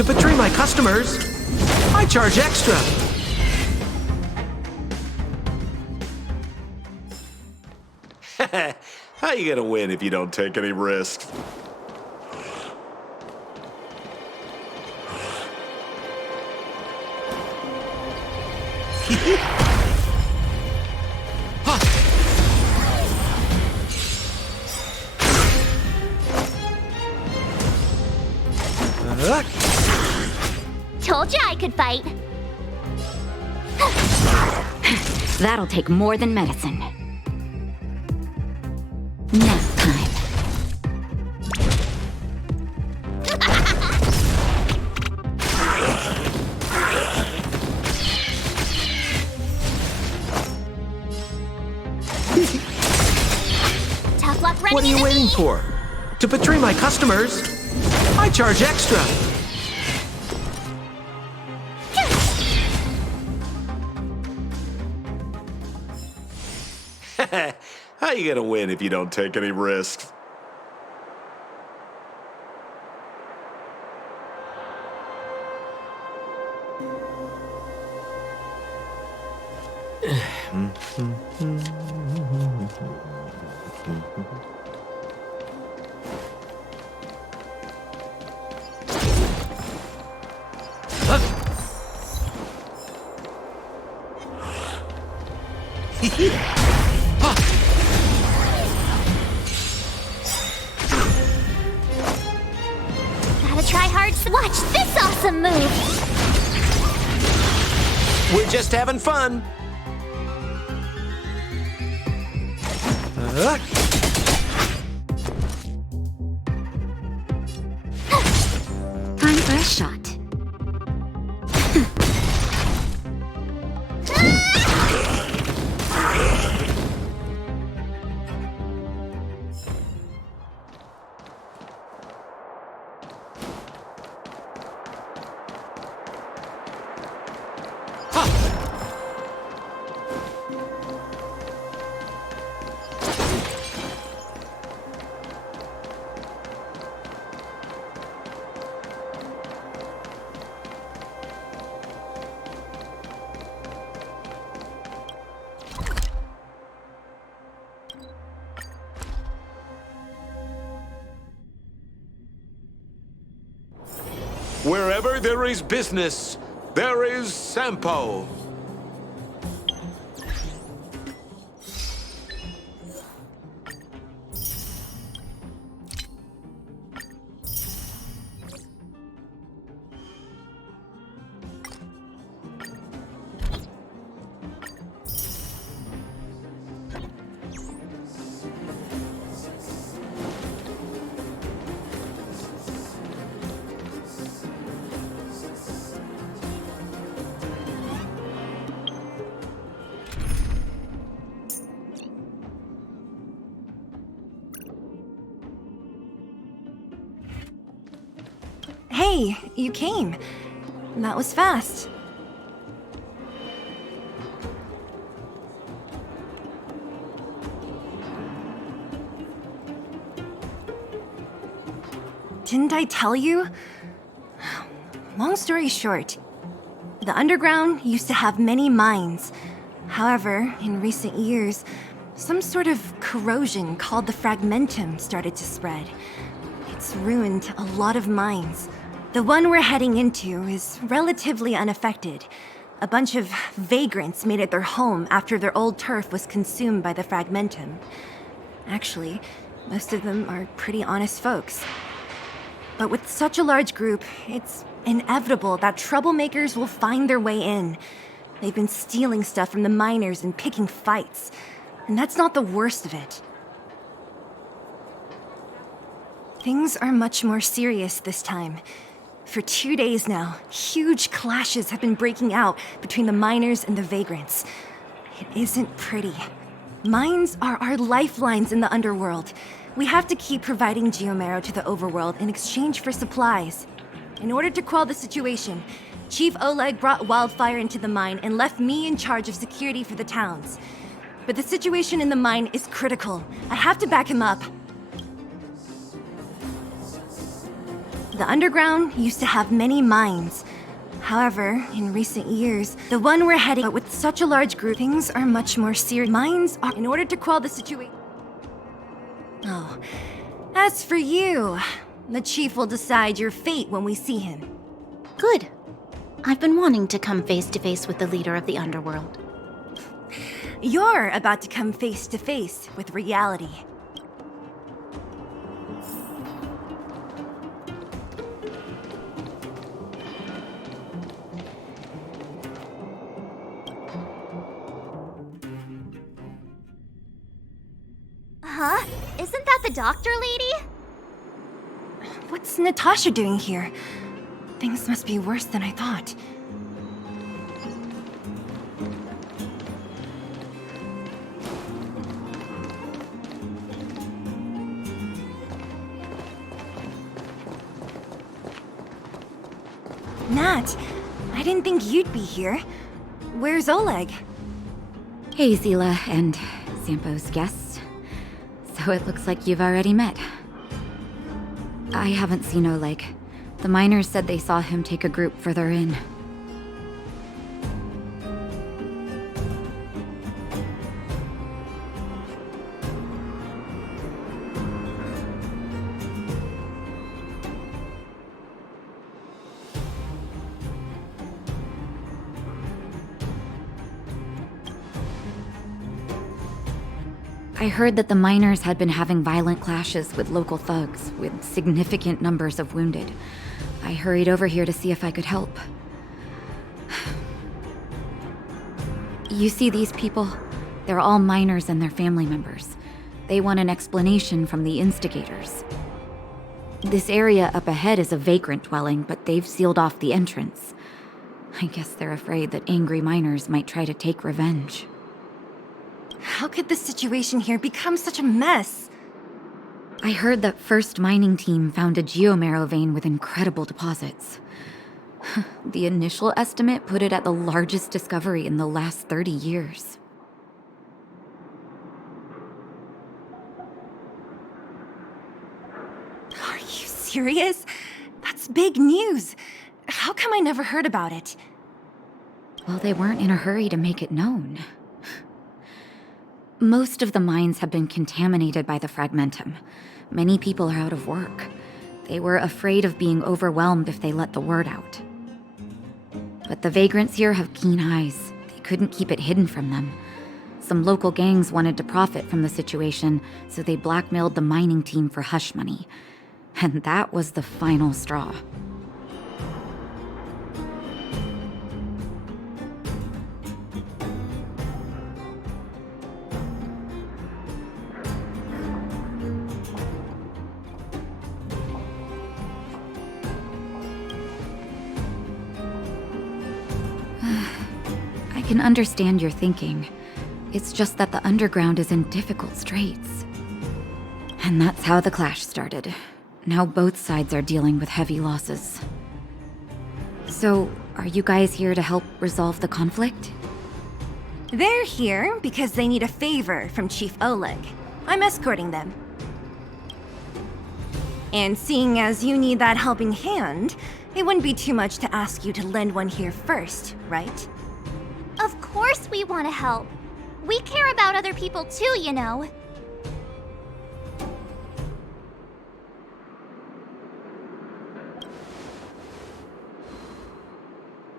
To betray my customers, I charge extra. How you gonna win if you don't take any risks? Told you I could fight. That'll take more than medicine. Nap time. Tough luck running What are you into waiting me. for? To betray my customers, I charge extra. How you gonna win if you don't take any risks? Gotta try hard. Watch this awesome move. We're just having fun. Time for a shot. Wherever there is business, there is Sampo. Hey, you came. That was fast. Didn't I tell you? Long story short, the underground used to have many mines. However, in recent years, some sort of corrosion called the fragmentum started to spread. It's ruined a lot of mines. The one we're heading into is relatively unaffected. A bunch of vagrants made it their home after their old turf was consumed by the fragmentum. Actually, most of them are pretty honest folks. But with such a large group, it's inevitable that troublemakers will find their way in. They've been stealing stuff from the miners and picking fights. And that's not the worst of it. Things are much more serious this time. For 2 days now, huge clashes have been breaking out between the miners and the vagrants. It isn't pretty. Mines are our lifelines in the underworld. We have to keep providing geomarrow to the overworld in exchange for supplies. In order to quell the situation, Chief Oleg brought wildfire into the mine and left me in charge of security for the towns. But the situation in the mine is critical. I have to back him up. The underground used to have many mines. However, in recent years, the one we're heading, but with such a large group, things are much more serious. Mines are in order to quell the situation. Oh, as for you, the chief will decide your fate when we see him. Good. I've been wanting to come face to face with the leader of the underworld. You're about to come face to face with reality. Huh? Isn't that the doctor lady? What's Natasha doing here? Things must be worse than I thought. Nat, I didn't think you'd be here. Where's Oleg? Hey, Zila and Sampo's guests. So it looks like you've already met. I haven't seen Oleg. The miners said they saw him take a group further in. I heard that the miners had been having violent clashes with local thugs, with significant numbers of wounded. I hurried over here to see if I could help. You see these people? They're all miners and their family members. They want an explanation from the instigators. This area up ahead is a vagrant dwelling, but they've sealed off the entrance. I guess they're afraid that angry miners might try to take revenge. How could the situation here become such a mess? I heard that First Mining Team found a geomarrow vein with incredible deposits. The initial estimate put it at the largest discovery in the last 30 years. Are you serious? That's big news. How come I never heard about it? Well, they weren't in a hurry to make it known. Most of the mines have been contaminated by the fragmentum. Many people are out of work. They were afraid of being overwhelmed if they let the word out. But the vagrants here have keen eyes. They couldn't keep it hidden from them. Some local gangs wanted to profit from the situation, so they blackmailed the mining team for hush money. And that was the final straw. I can understand your thinking. It's just that the underground is in difficult straits. And that's how the clash started. Now both sides are dealing with heavy losses. So, are you guys here to help resolve the conflict? They're here because they need a favor from Chief Oleg. I'm escorting them. And seeing as you need that helping hand, it wouldn't be too much to ask you to lend one here first, right? Of course we want to help. We care about other people too, you know.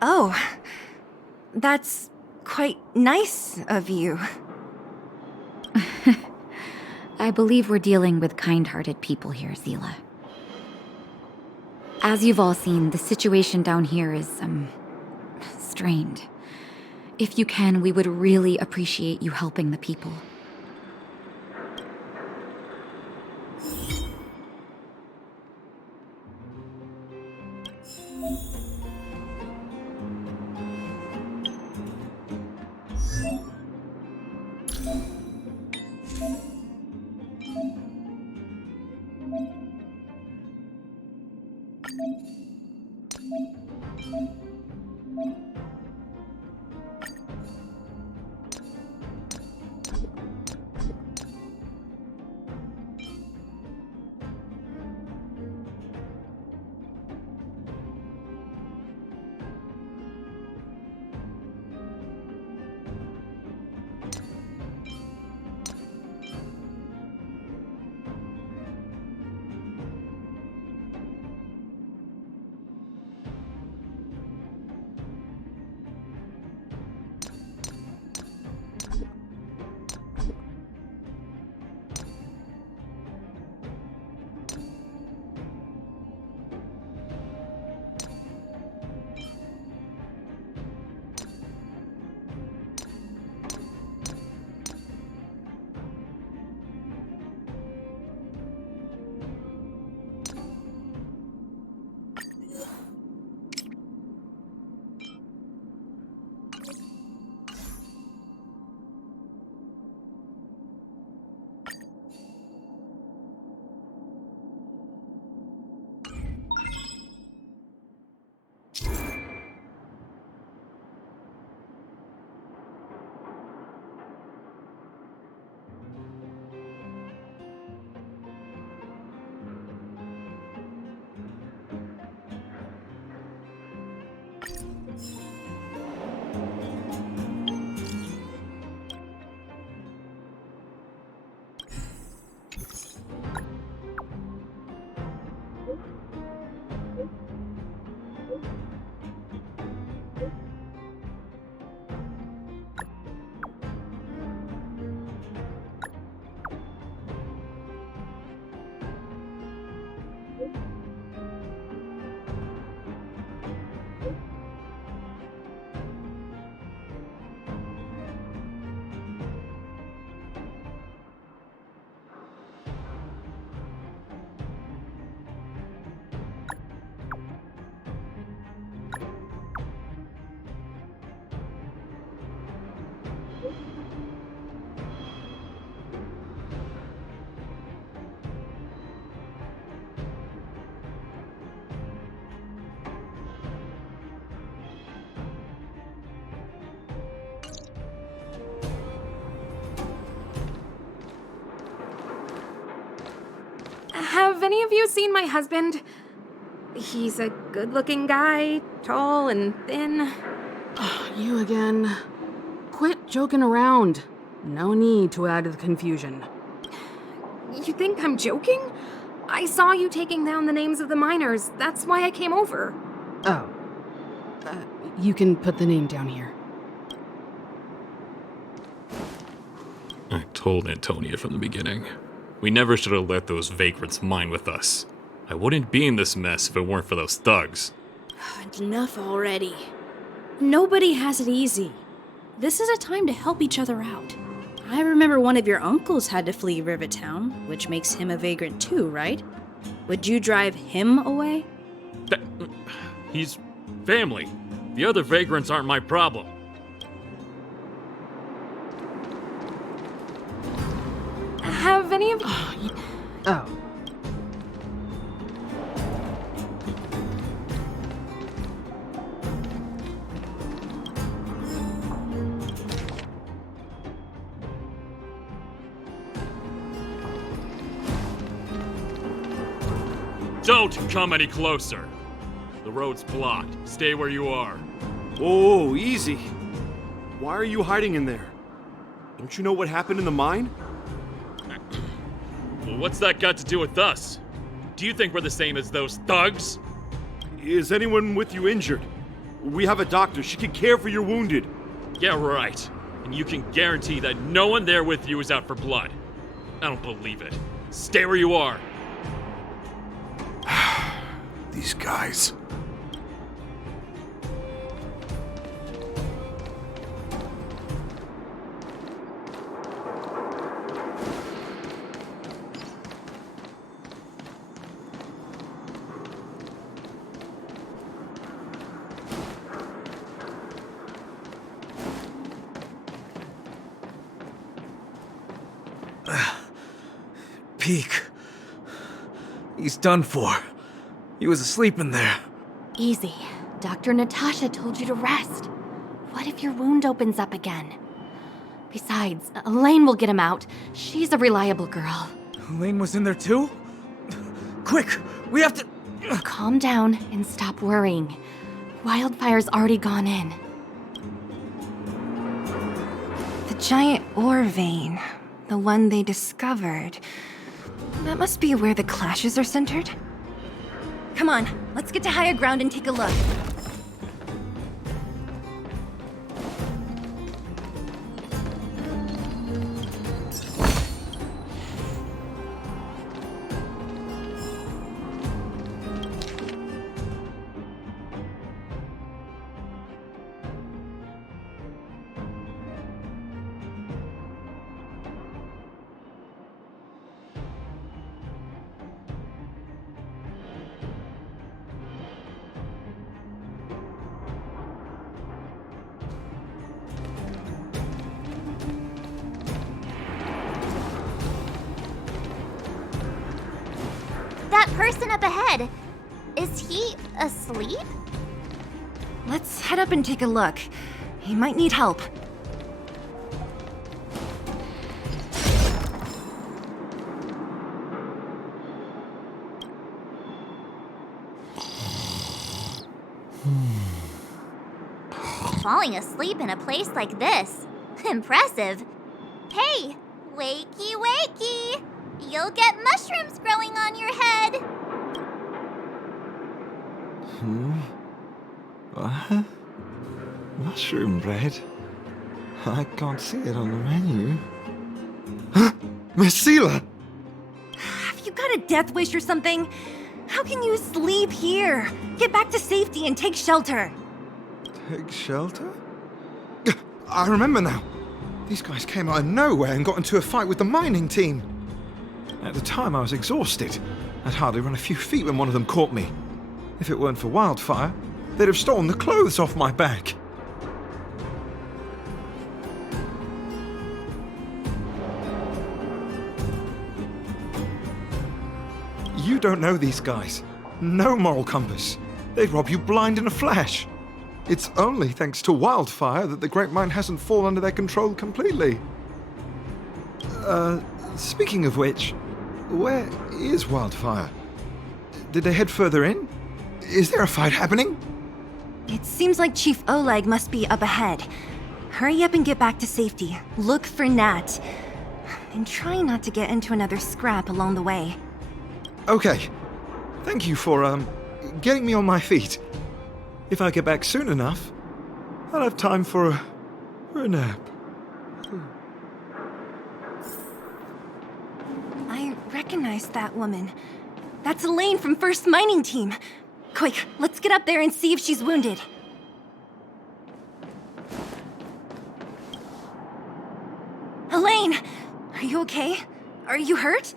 Oh, that's quite nice of you. I believe we're dealing with kind-hearted people here, Zila. As you've all seen, the situation down here is, strained. If you can, we would really appreciate you helping the people. Have any of you seen my husband? He's a good-looking guy, tall and thin. You again. Quit joking around. No need to add to the confusion. You think I'm joking? I saw you taking down the names of the miners. That's why I came over. Oh. You can put the name down here. I told Antonia from the beginning. We never should have let those vagrants mine with us. I wouldn't be in this mess if it weren't for those thugs. Enough already. Nobody has it easy. This is a time to help each other out. I remember one of your uncles had to flee Rivertown, which makes him a vagrant too, right? Would you drive him away? He's family. The other vagrants aren't my problem. Have any of... Oh. Don't come any closer. The road's blocked. Stay where you are. Oh, easy. Why are you hiding in there? Don't you know what happened in the mine? Well, what's that got to do with us? Do you think we're the same as those thugs? Is anyone with you injured? We have a doctor. She can care for your wounded. Yeah, right. And you can guarantee that no one there with you is out for blood. I don't believe it. Stay where you are. These guys. Peak. He's done for. He was asleep in there. Easy. Dr. Natasha told you to rest. What if your wound opens up again? Besides, Elaine will get him out. She's a reliable girl. Elaine was in there too? Quick, we have to... Calm down and stop worrying. Wildfire's already gone in. The giant ore vein. The one they discovered. That must be where the clashes are centered. Come on, let's get to higher ground and take a look. That person up ahead, is he asleep? Let's head up and take a look. He might need help. Falling asleep in a place like this. Impressive. Hey, wakey wakey! You'll get mushrooms growing on your head. What? Mushroom bread? I can't see it on the menu. Miss Selee! Have you got a death wish or something? How can you sleep here? Get back to safety and take shelter. Take shelter? I remember now. These guys came out of nowhere and got into a fight with the mining team. At the time, I was exhausted. I'd hardly run a few feet when one of them caught me. If it weren't for Wildfire, they'd have stolen the clothes off my back. You don't know these guys. No moral compass. They'd rob you blind in a flash. It's only thanks to Wildfire that the Great Mine hasn't fallen under their control completely. Speaking of which, Where is Wildfire? Did they head further in? Is there a fight happening? It seems like Chief Oleg must be up ahead. Hurry up and get back to safety. Look for Nat. And try not to get into another scrap along the way. Okay. Thank you for, getting me on my feet. If I get back soon enough, I'll have time for a nap. I recognize that woman. That's Elaine from 1st Mining Team. Quick, let's get up there and see if she's wounded. Elaine! Are you okay? Are you hurt?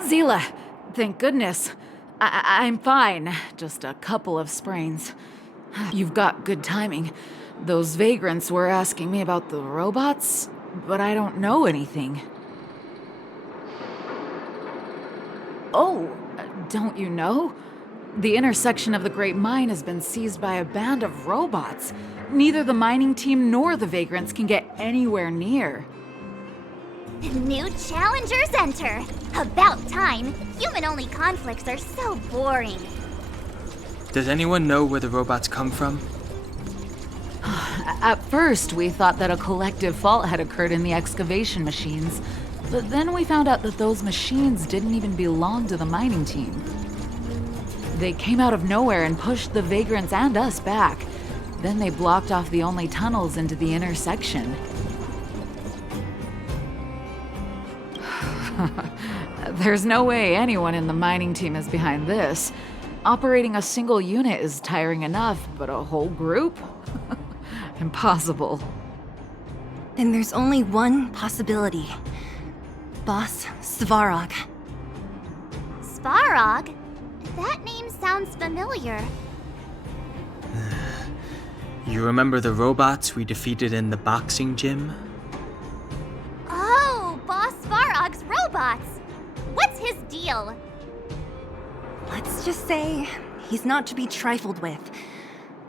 Zila, thank goodness. I'm fine. Just a couple of sprains. You've got good timing. Those vagrants were asking me about the robots, but I don't know anything. Oh, don't you know? The intersection of the Great Mine has been seized by a band of robots. Neither the mining team nor the vagrants can get anywhere near. New challengers enter. About time. Human-only conflicts are so boring. Does anyone know where the robots come from? At first, we thought that a collective fault had occurred in the excavation machines, but then we found out that those machines didn't even belong to the mining team. They came out of nowhere and pushed the vagrants and us back. Then they blocked off the only tunnels into the intersection. There's no way anyone in the mining team is behind this. Operating a single unit is tiring enough, but a whole group? Impossible. Then there's only one possibility. Boss Svarog. Svarog? That name sounds familiar. You remember the robots we defeated in the boxing gym? Oh, Boss Svarog's robots! What's his deal? Let's just say he's not to be trifled with.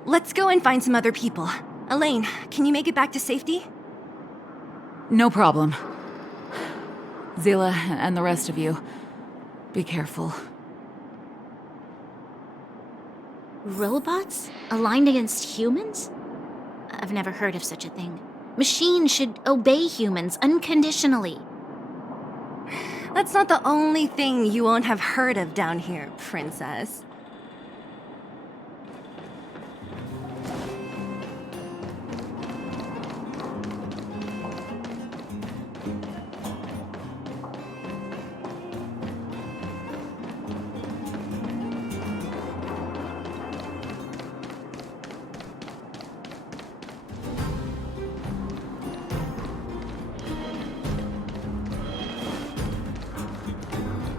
Let's go and find some other people. Elaine, can you make it back to safety? No problem. Zila and the rest of you, be careful. Robots? Aligned against humans? I've never heard of such a thing. Machines should obey humans unconditionally. That's not the only thing you won't have heard of down here, Princess.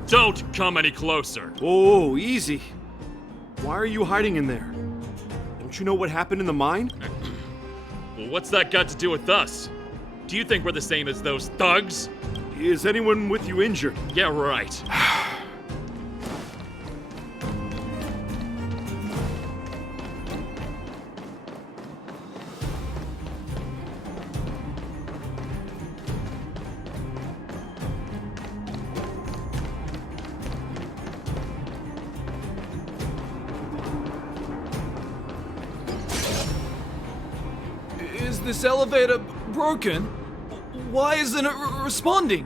Don't come any closer. Oh, easy. Why are you hiding in there? Don't you know what happened in the mine? Well, what's that got to do with us? Do you think we're the same as those thugs? Is anyone with you injured? Yeah, right. Is this elevator broken? Why isn't it responding?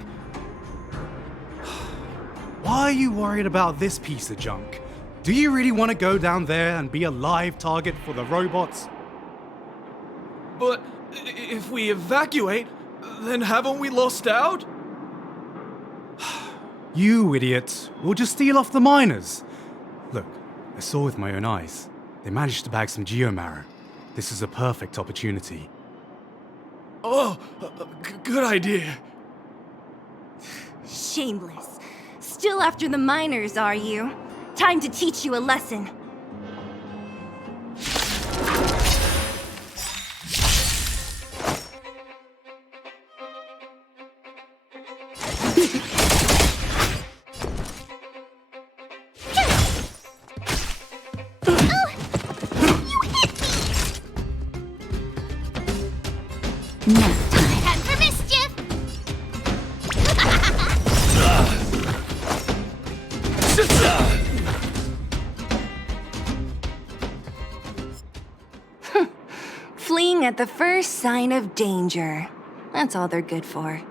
Why are you worried about this piece of junk? Do you really want to go down there and be a live target for the robots? But if we evacuate, then haven't we lost out? You idiots. We'll just steal off the miners. Look, I saw with my own eyes. They managed to bag some geomarrow. This is a perfect opportunity. Oh, good idea. Shameless. Still after the miners, are you? Time to teach you a lesson. Time for mischief! at the first sign of danger. That's all they're good for.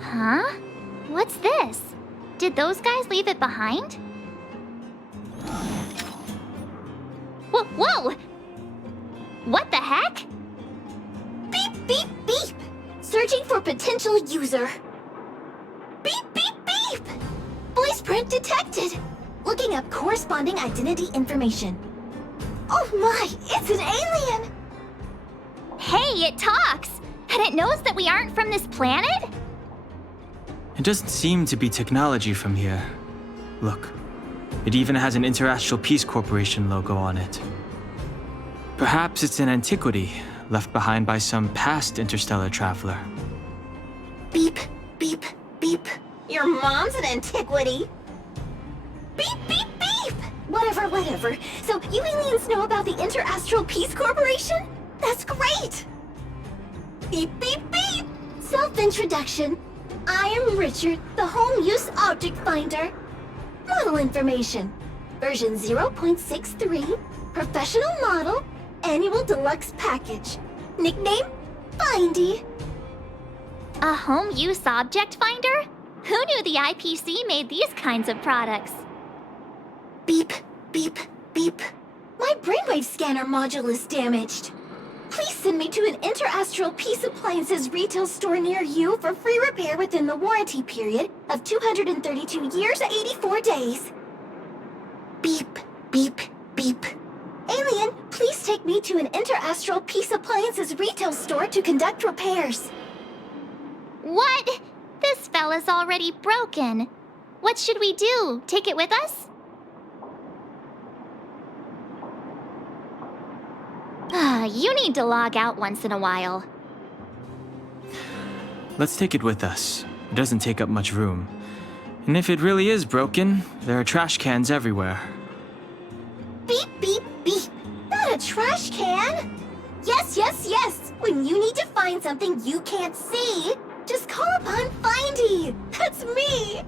Huh? What's this? Did those guys leave it behind? Whoa! What the heck? Beep, beep, beep! Searching for potential user. Beep, beep, beep! Voice print detected. Looking up corresponding identity information. Oh my, it's an alien! Hey, it talks! And it knows that we aren't from this planet? It doesn't seem to be technology from here. Look, it even has an Interastral Peace Corporation logo on it. Perhaps it's an antiquity left behind by some past interstellar traveler. Beep, beep, beep. Your mom's an antiquity. Beep, beep, beep! Whatever. So you aliens know about the Interastral Peace Corporation? That's great! Beep, beep, beep! Self-introduction. I am Richard, the Home Use Object Finder. Model information. Version 0.63. Professional model. Annual deluxe package. Nickname? Findy. A home use object finder? Who knew the IPC made these kinds of products? Beep, beep, beep. My brainwave scanner module is damaged. Please send me to an Interastral Peace Appliances retail store near you for free repair within the warranty period of 232 years, 84 days. Beep, beep, beep. Alien, please take me to an Interastral Peace Appliances retail store to conduct repairs. What? This fella's already broken. What should we do? Take it with us? You need to log out once in a while. Let's take it with us. It doesn't take up much room. And if it really is broken, there are trash cans everywhere. Beep, beep, beep. Not a trash can. Yes. When you need to find something you can't see, just call upon Findy. That's me.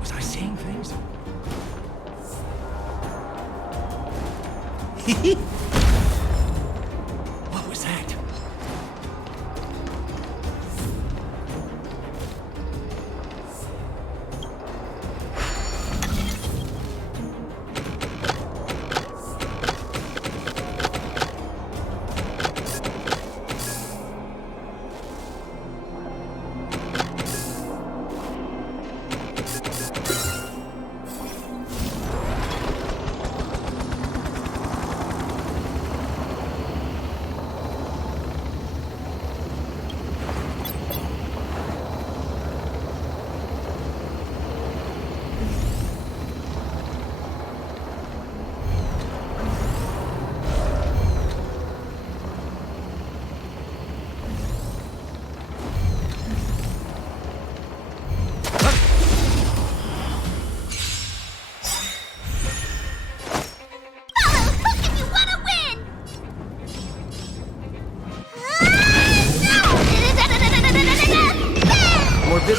Was I seeing things? What was that?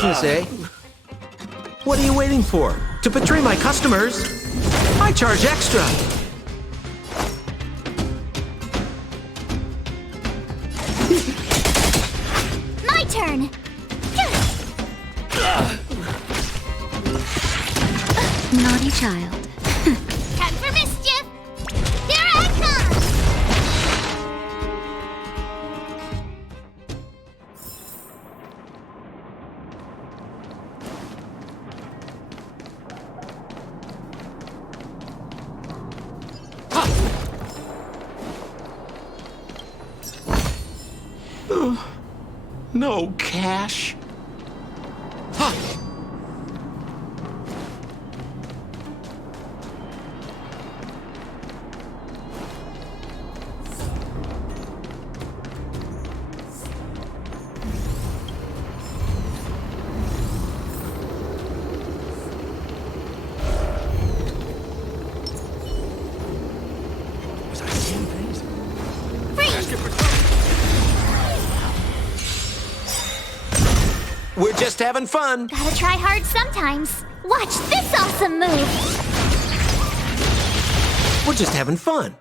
business, eh? What are you waiting for? To betray my customers? I charge extra. My turn! Naughty child. Time for mischief! Here I No cash. We're just having fun. Gotta try hard sometimes. Watch this awesome move! We're just having fun.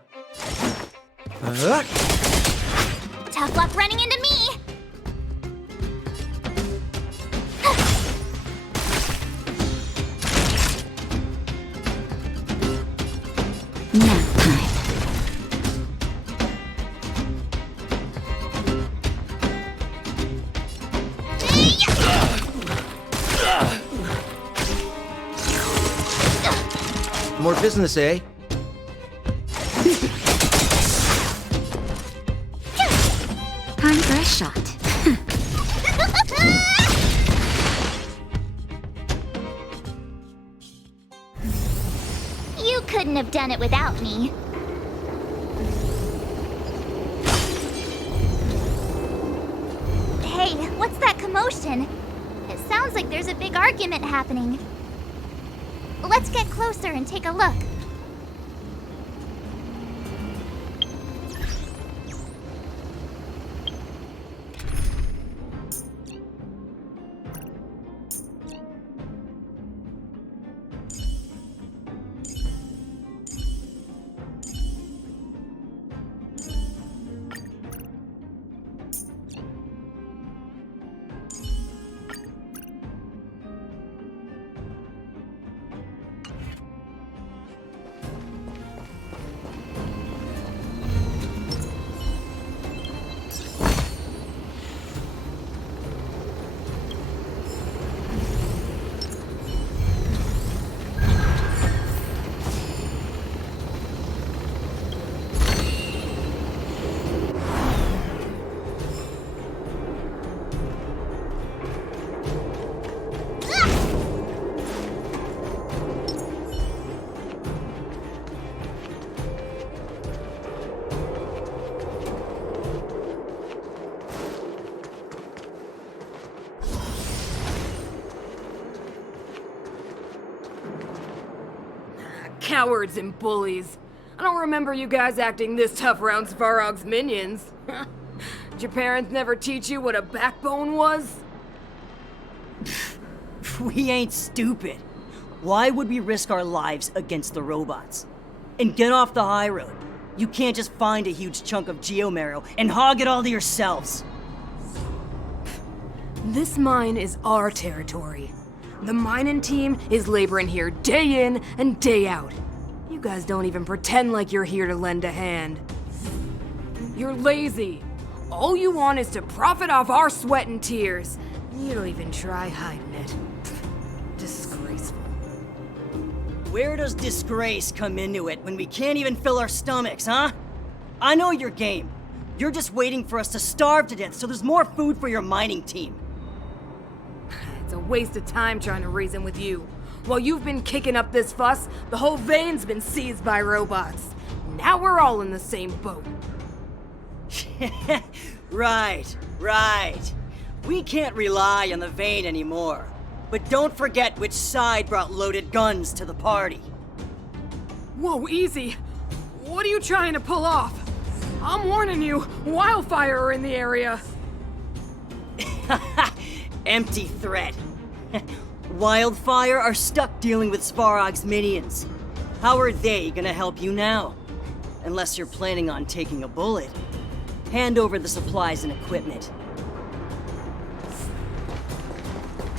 Tough luck running into me! Nap time. More business, eh? Time for a shot. You couldn't have done it without me. Hey, what's that commotion? It sounds like there's a big argument happening. Let's get closer and take a look. Cowards and bullies. I don't remember you guys acting this tough around Svarog's minions. Did your parents never teach you what a backbone was? We ain't stupid. Why would we risk our lives against the robots? And get off the high road. You can't just find a huge chunk of geomarrow and hog it all to yourselves. This mine is our territory. The mining team is laboring here day in and day out. You guys don't even pretend like you're here to lend a hand. You're lazy. All you want is to profit off our sweat and tears. You don't even try hiding it. Disgraceful. Where does disgrace come into it when we can't even fill our stomachs, huh? I know your game. You're just waiting for us to starve to death so there's more food for your mining team. It's a waste of time trying to reason with you. While you've been kicking up this fuss, the whole vein's been seized by robots. Now we're all in the same boat. Right. We can't rely on the vein anymore. But don't forget which side brought loaded guns to the party. Whoa, easy. What are you trying to pull off? I'm warning you, wildfire are in the area. Empty threat. Wildfire are stuck dealing with Svarog's minions. How are they gonna help you now? Unless you're planning on taking a bullet. Hand over the supplies and equipment.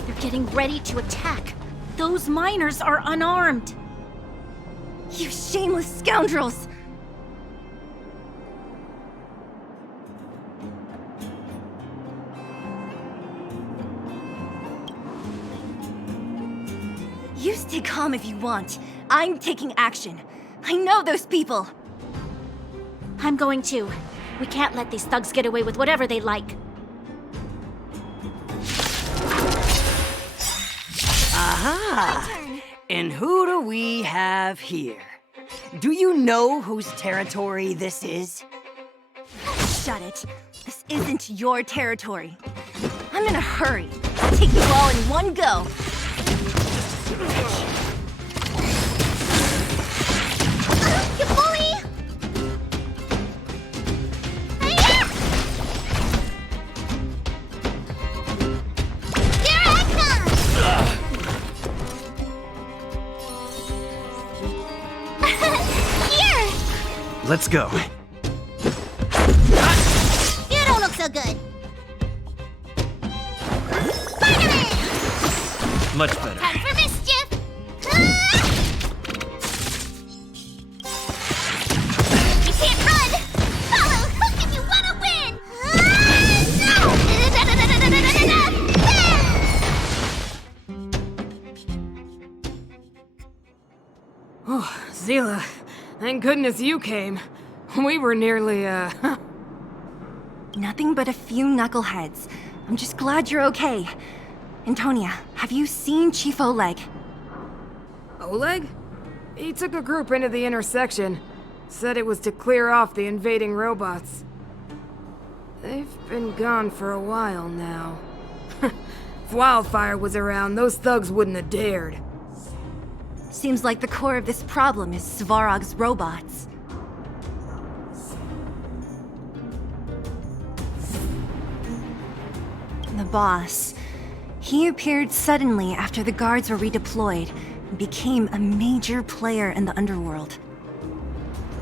They're getting ready to attack. Those miners are unarmed. You shameless scoundrels! You stay calm if you want. I'm taking action. I know those people. I'm going to. We can't let these thugs get away with whatever they like. Aha! And who do we have here? Do you know whose territory this is? Shut it. This isn't your territory. I'm in a hurry. I'll take you all in one go. You bully! Hiya! Here I come! Here! Let's go. You don't look so good. Spider-Man! Much better. Time for mischief! You can't run! Follow hook if you want to win! Oh, Zila, thank goodness you came. We were nearly, Nothing but a few knuckleheads. I'm just glad you're okay. Antonia, have you seen Chief Oleg? Oleg? He took a group into the intersection. Said it was to clear off the invading robots. They've been gone for a while now. If Wildfire was around, those thugs wouldn't have dared. Seems like the core of this problem is Svarog's robots. The boss. He appeared suddenly after the guards were redeployed and became a major player in the underworld.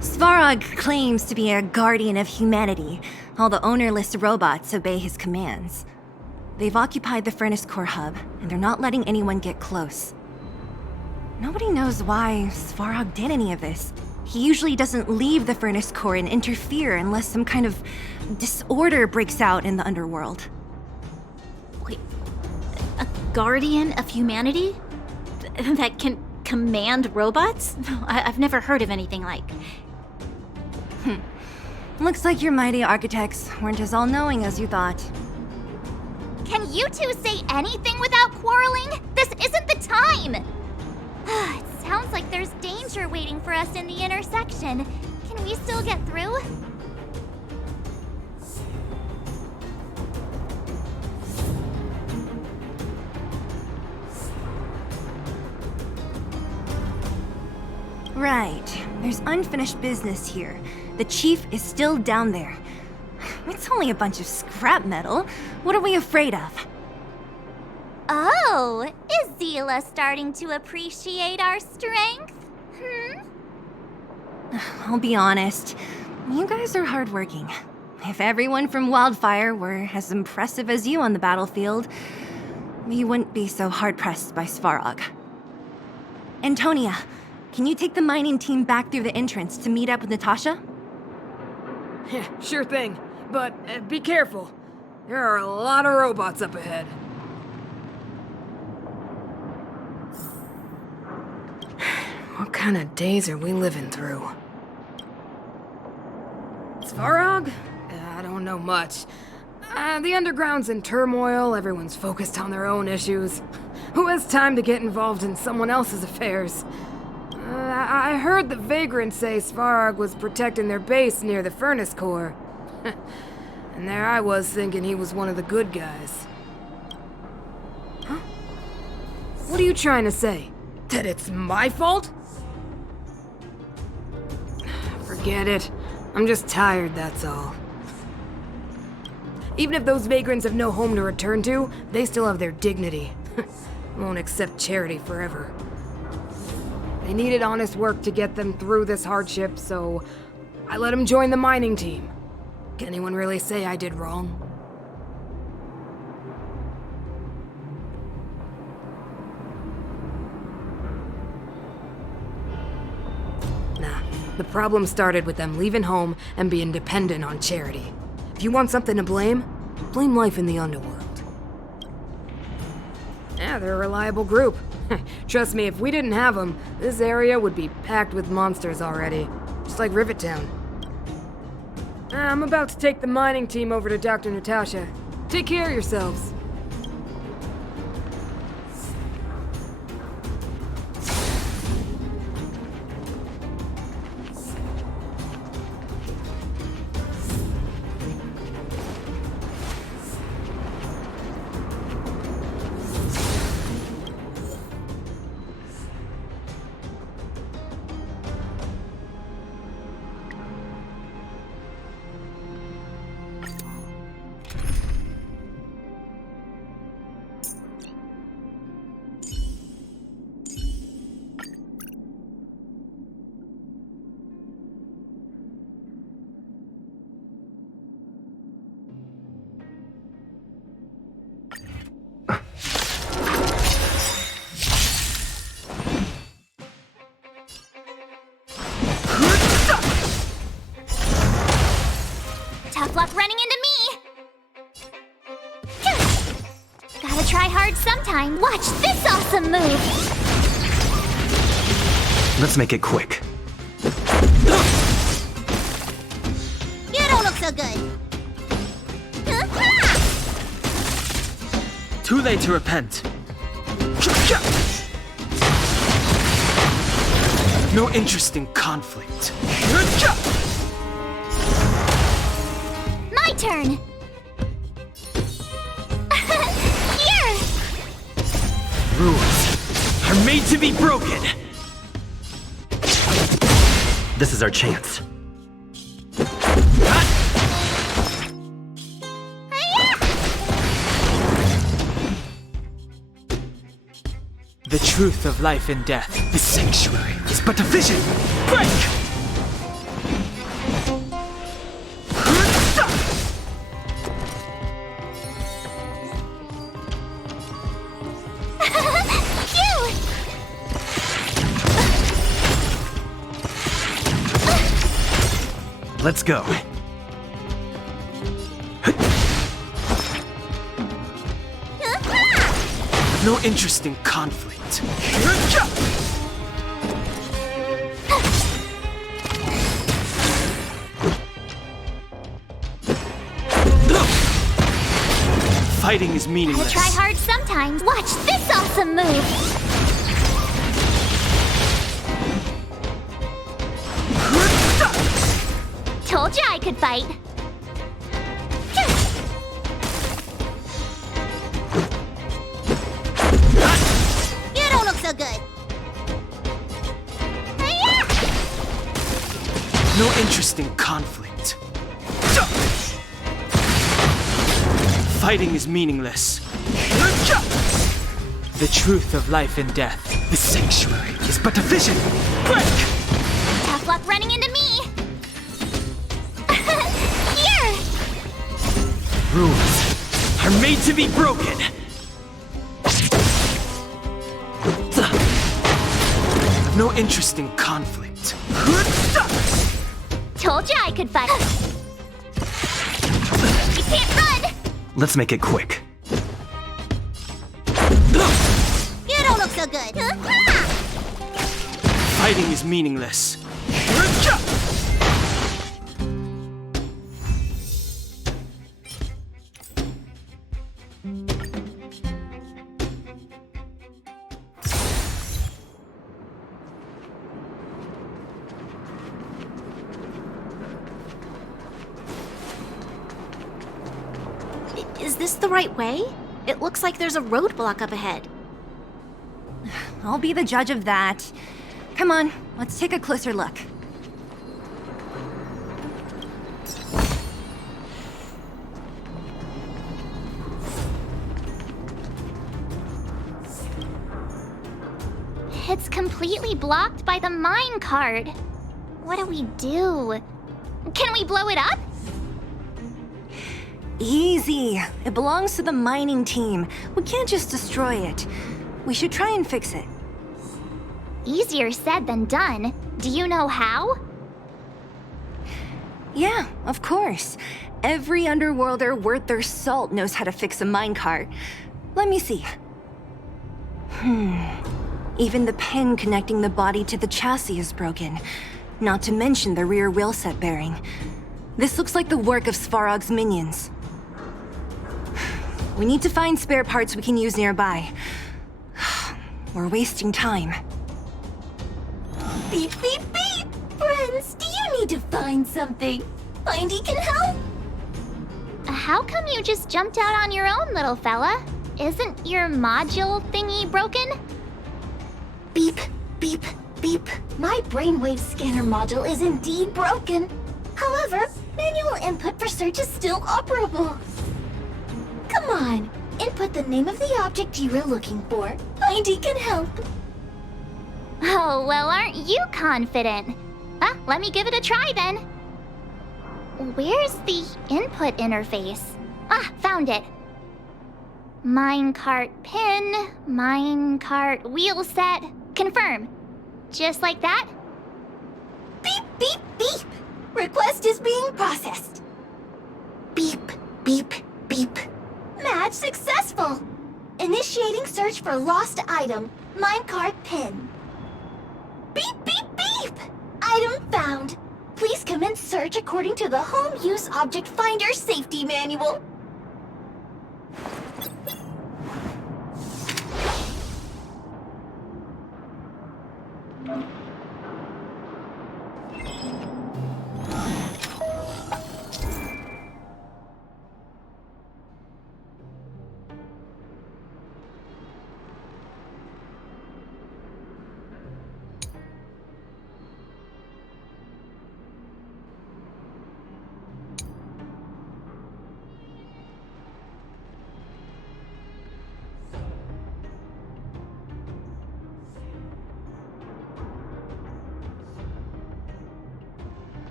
Svarog claims to be a guardian of humanity. All the ownerless robots obey his commands. They've occupied the Furnace Core hub, and they're not letting anyone get close. Nobody knows why Svarog did any of this. He usually doesn't leave the Furnace Core and interfere unless some kind of disorder breaks out in the underworld. Wait, a guardian of humanity? That can command robots? I've never heard of anything like. Looks like your mighty architects weren't as all-knowing as you thought. Can you two say anything without quarreling? This isn't the time! It sounds like there's danger waiting for us in the intersection. Can we still get through? Right. There's unfinished business here. The chief is still down there. It's only a bunch of scrap metal. What are we afraid of? Oh, is Zila starting to appreciate our strength? I'll be honest. You guys are hardworking. If everyone from Wildfire were as impressive as you on the battlefield, we wouldn't be so hard-pressed by Svarog. Antonia, can you take the mining team back through the entrance to meet up with Natasha? Yeah, sure thing. But be careful. There are a lot of robots up ahead. What kind of days are we living through? Svarog? I don't know much. The underground's in turmoil, everyone's focused on their own issues. Who has time to get involved in someone else's affairs? I heard the Vagrants say Svarog was protecting their base near the Furnace Core. And there I was thinking he was one of the good guys. Huh? What are you trying to say? That it's my fault? Forget it. I'm just tired, that's all. Even if those vagrants have no home to return to, they still have their dignity. Won't accept charity forever. They needed honest work to get them through this hardship, so I let them join the mining team. Can anyone really say I did wrong? Nah, the problem started with them leaving home and being dependent on charity. If you want something to blame, blame life in the underworld. Yeah, they're a reliable group. Trust me, if we didn't have them, this area would be packed with monsters already. Just like Rivet Town. I'm about to take the mining team over to Dr. Natasha. Take care of yourselves. Tough luck running into me! Gotta try hard sometime. Watch this awesome move! Let's make it quick. You don't look so good. Too late to repent. No interest in conflict. My turn! Here! Rules are made to be broken. This is our chance. The truth of life and death. The sanctuary is but a vision. Break! Let's go. No interest in conflict. Fighting is meaningless. Gotta try hard sometimes. Watch this awesome move! Told you I could fight. You don't look so good. No interest in conflict. Fighting is meaningless. The truth of life and death. The sanctuary is but a vision. Break! Tough luck running into me. Here! Rules are made to be broken. No interest in conflict. Told you I could fight. You can't run! Let's make it quick. You don't look so good. Fighting is meaningless. Is this the right way? It looks like there's a roadblock up ahead. I'll be the judge of that. Come on, let's take a closer look. It's completely blocked by the mine cart. What do we do? Can we blow it up? Easy. It belongs to the mining team. We can't just destroy it. We should try and fix it. Easier said than done. Do you know how? Yeah, of course. Every underworlder worth their salt knows how to fix a minecart. Let me see. Even the pin connecting the body to the chassis is broken. Not to mention the rear wheel set bearing. This looks like the work of Svarog's minions. We need to find spare parts we can use nearby. We're wasting time. Beep, beep, beep! Friends, do you need to find something? Findy can help? How come you just jumped out on your own, little fella? Isn't your module thingy broken? Beep, beep, beep. My brainwave scanner module is indeed broken. However, manual input for search is still operable. Come on, input the name of the object you were looking for. Findy can help. Oh, well, aren't you confident? Let me give it a try then. Where's the input interface? Found it. Minecart pin, minecart wheel set, confirm. Just like that? Beep, beep, beep. Request is being processed. Beep, beep, beep. Match successful. Initiating search for lost item, minecart pin. Beep, beep, beep. Item found. Please commence search according to the Home Use Object Finder Safety Manual.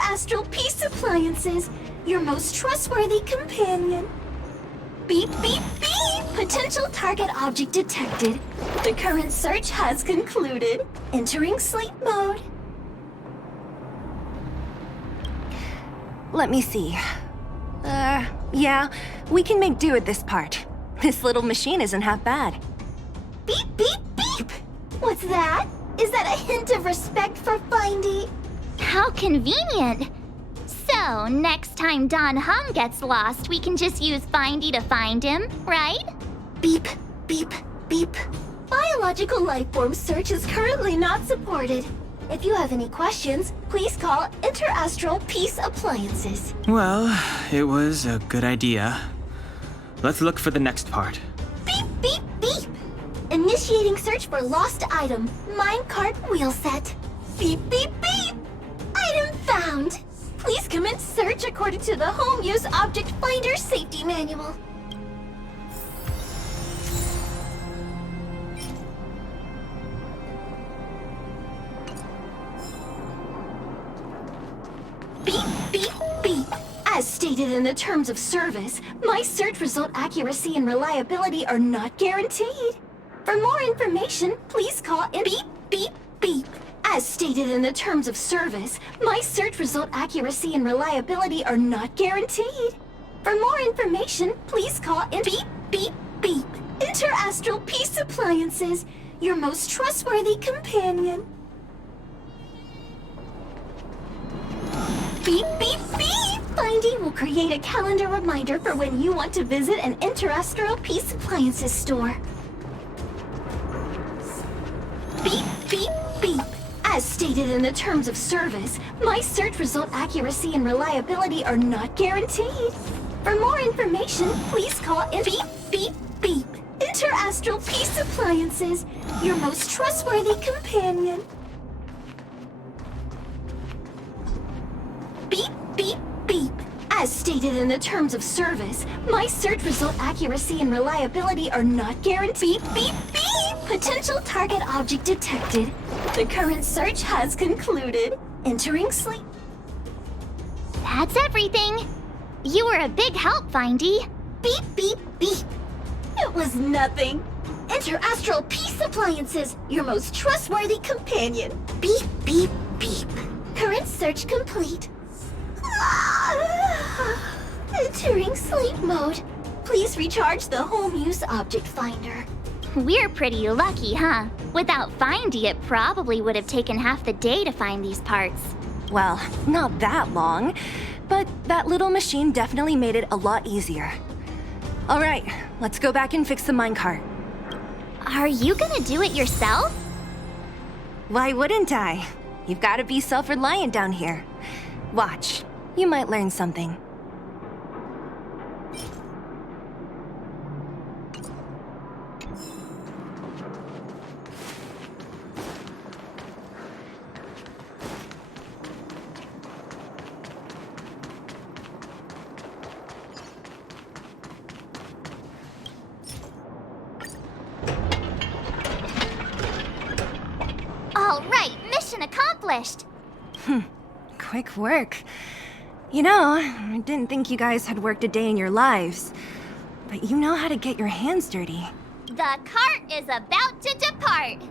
Astral Peace Appliances, your most trustworthy companion. Beep, beep, beep! Potential target object detected. The current search has concluded. Entering sleep mode. Let me see. Yeah, we can make do with this part. This little machine isn't half bad. Beep, beep, beep! What's that? Is that a hint of respect for Findy? How convenient! So, next time Don Hum gets lost, we can just use Findy to find him, right? Beep, beep, beep. Biological life form search is currently not supported. If you have any questions, please call Interastral Peace Appliances. Well, it was a good idea. Let's look for the next part. Beep, beep, beep! Initiating search for lost item, minecart wheel set. Beep, beep, beep! Item found! Please commence search according to the Home Use Object Finder Safety Manual. Beep, beep, beep. As stated in the terms of service, my search result accuracy and reliability are not guaranteed. For more information, please call in beep, beep, beep. As stated in the terms of service, my search result accuracy and reliability are not guaranteed. For more information, please call in beep, beep, beep. Interastral Peace Appliances, your most trustworthy companion. Beep, beep, beep! Findy will create a calendar reminder for when you want to visit an Interastral Peace Appliances store. Beep, beep, beep. As stated in the terms of service, my search result accuracy and reliability are not guaranteed. For more information, please call in beep, beep, beep. Interastral Peace Appliances, your most trustworthy companion. Beep, beep, beep. As stated stated in the terms of service, my search result accuracy and reliability are not guaranteed. Beep, beep! Potential target object detected. The current search has concluded. Entering sleep. That's everything. You were a big help, Findy. Beep, beep, beep. It was nothing. Enter Astral Peace Appliances, your most trustworthy companion. Beep, beep, beep. Current search complete. Entering sleep mode. Please recharge the home use object finder. We're pretty lucky, huh? Without Findy, it probably would have taken half the day to find these parts. Well, not that long, but that little machine definitely made it a lot easier. All right, let's go back and fix the minecart. Are you gonna do it yourself? Why wouldn't I? You've got to be self-reliant down here. Watch, you might learn something. All right, mission accomplished. Quick work. You know, I didn't think you guys had worked a day in your lives, but you know how to get your hands dirty. The cart is about to depart.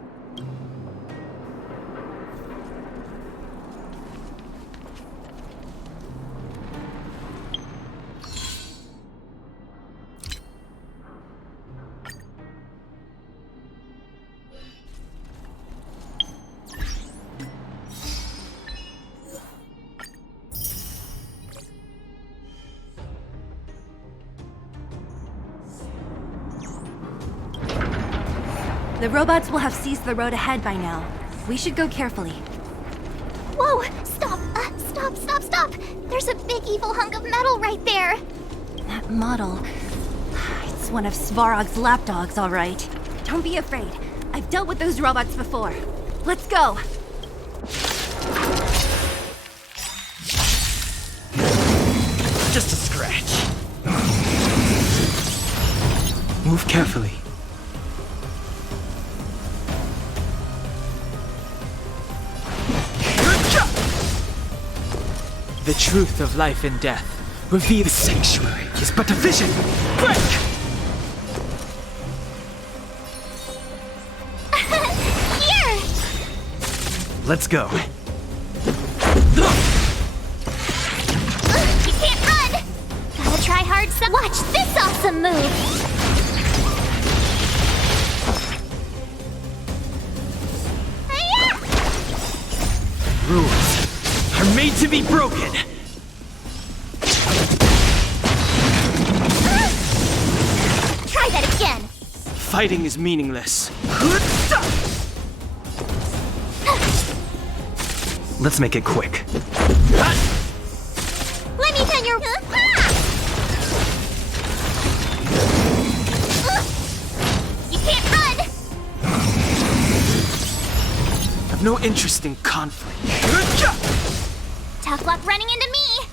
The robots will have seized the road ahead by now. We should go carefully. Whoa! Stop! Stop! There's a big evil hunk of metal right there! That model... It's one of Svarog's lapdogs, all right. Don't be afraid. I've dealt with those robots before. Let's go! Just a scratch. Move carefully. The truth of life and death. Reveal the sanctuary is but a vision. Break! Here! Let's go. You can't run! Gotta try hard some. Watch this awesome move! Hi-ya! Rules are made to be broken. Try that again! Fighting is meaningless. Let's make it quick. Let me turn your... You can't run! I've no interest in conflict. Tough luck running into me!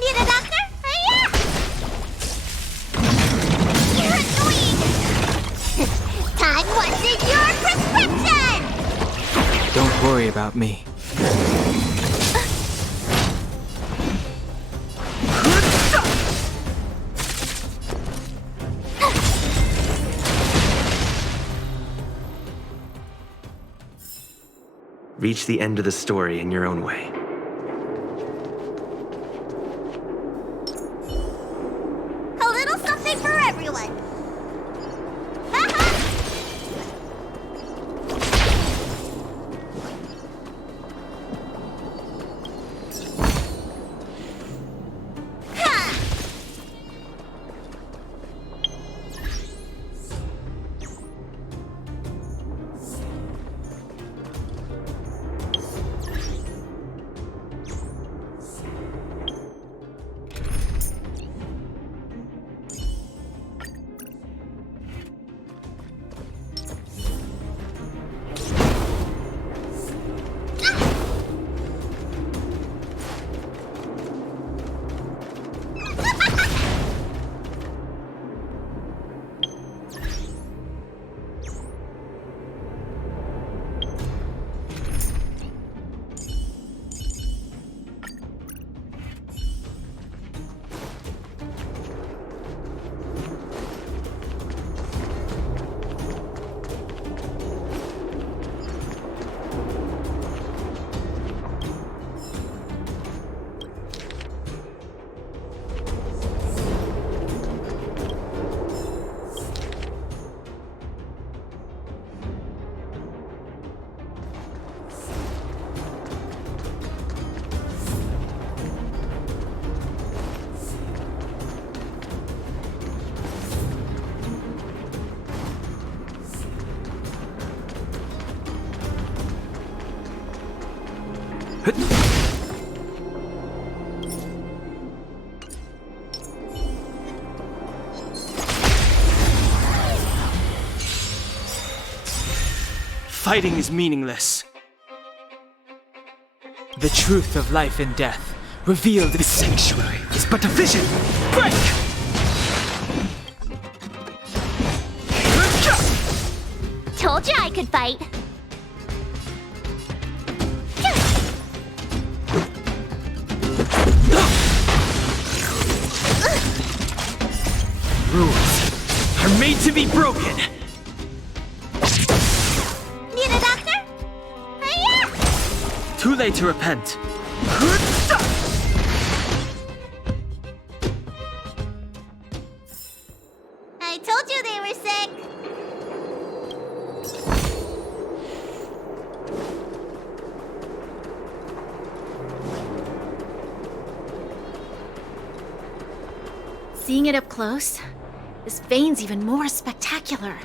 Need a doctor? Hiya! You're annoying! Time wanted your prescription! Don't worry about me. Reach the end of the story in your own way. A little something for everyone! Fighting is meaningless. The truth of life and death, revealed in the sanctuary, is but a vision. Break! Told you I could fight. Rules are made to be broken. Need a doctor? Hiya! Too late to repent. I told you they were sick. Seeing it up close, this vein's even more spectacular.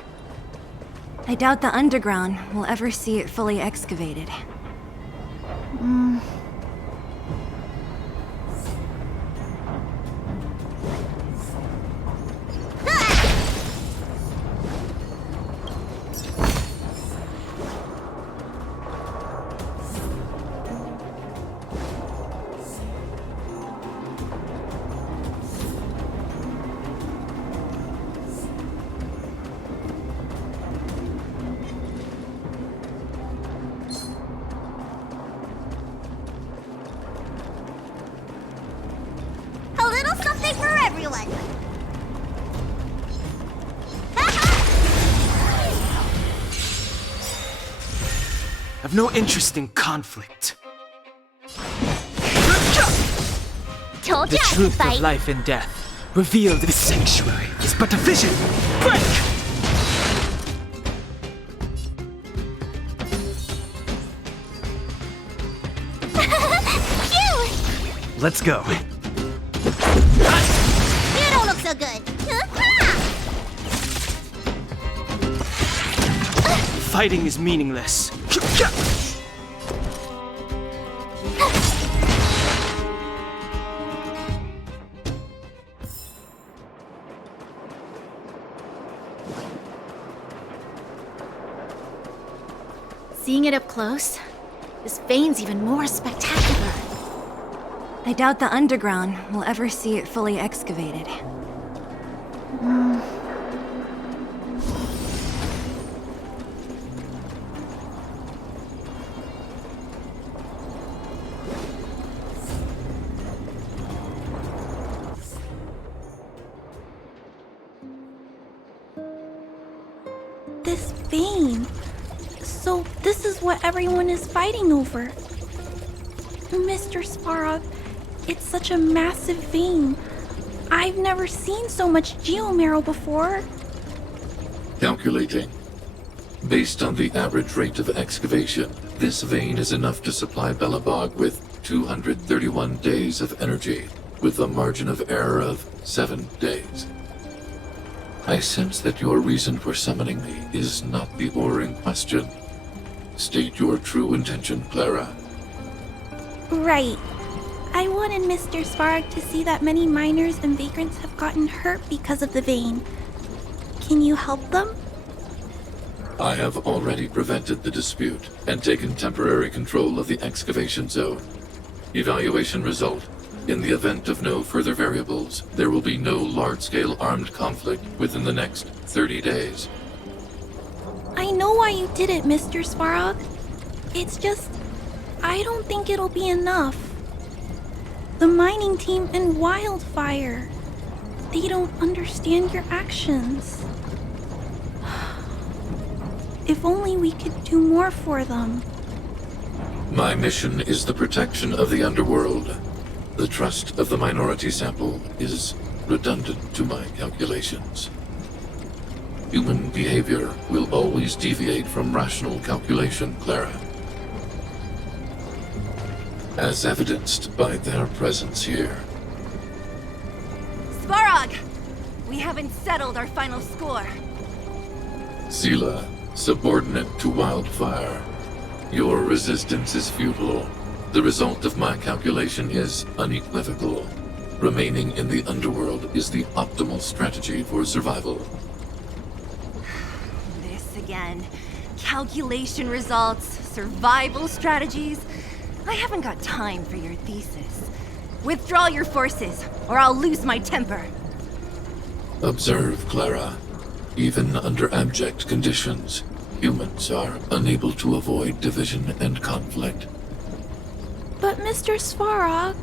I doubt the underground will ever see it fully excavated. A little something for everyone. I've no interest in conflict. Told The you I could truth fight. of life and death, revealed in the sanctuary, is but a vision. Break! Phew! Let's go. You don't look so good. Fighting is meaningless. Seeing it up close, this vein's even more spectacular. I doubt the underground will ever see it fully excavated. This vein. So this is what everyone is fighting over. Mr. Svarog, it's such a massive vein. I've never seen so much geomarrow before. Calculating. Based on the average rate of excavation, this vein is enough to supply Belobog with 231 days of energy, with a margin of error of 7 days. I sense that your reason for summoning me is not the ore in question. State your true intention, Clara. Right. I wanted Mr. Svarog to see that many miners and vagrants have gotten hurt because of the vein. Can you help them? I have already prevented the dispute and taken temporary control of the excavation zone. Evaluation result. In the event of no further variables, there will be no large-scale armed conflict within the next 30 days. I know why you did it, Mr. Svarog. It's just, I don't think it'll be enough. The mining team and Wildfire, they don't understand your actions. If only we could do more for them. My mission is the protection of the underworld. The trust of the minority sample is redundant to my calculations. Human behavior will always deviate from rational calculation, Clara. As evidenced by their presence here. Svarog! We haven't settled our final score. Selee, subordinate to Wildfire. Your resistance is futile. The result of my calculation is unequivocal. Remaining in the underworld is the optimal strategy for survival. This again. Calculation results, survival strategies. I haven't got time for your thesis. Withdraw your forces, or I'll lose my temper. Observe, Clara. Even under abject conditions, humans are unable to avoid division and conflict. But Mr. Svarog...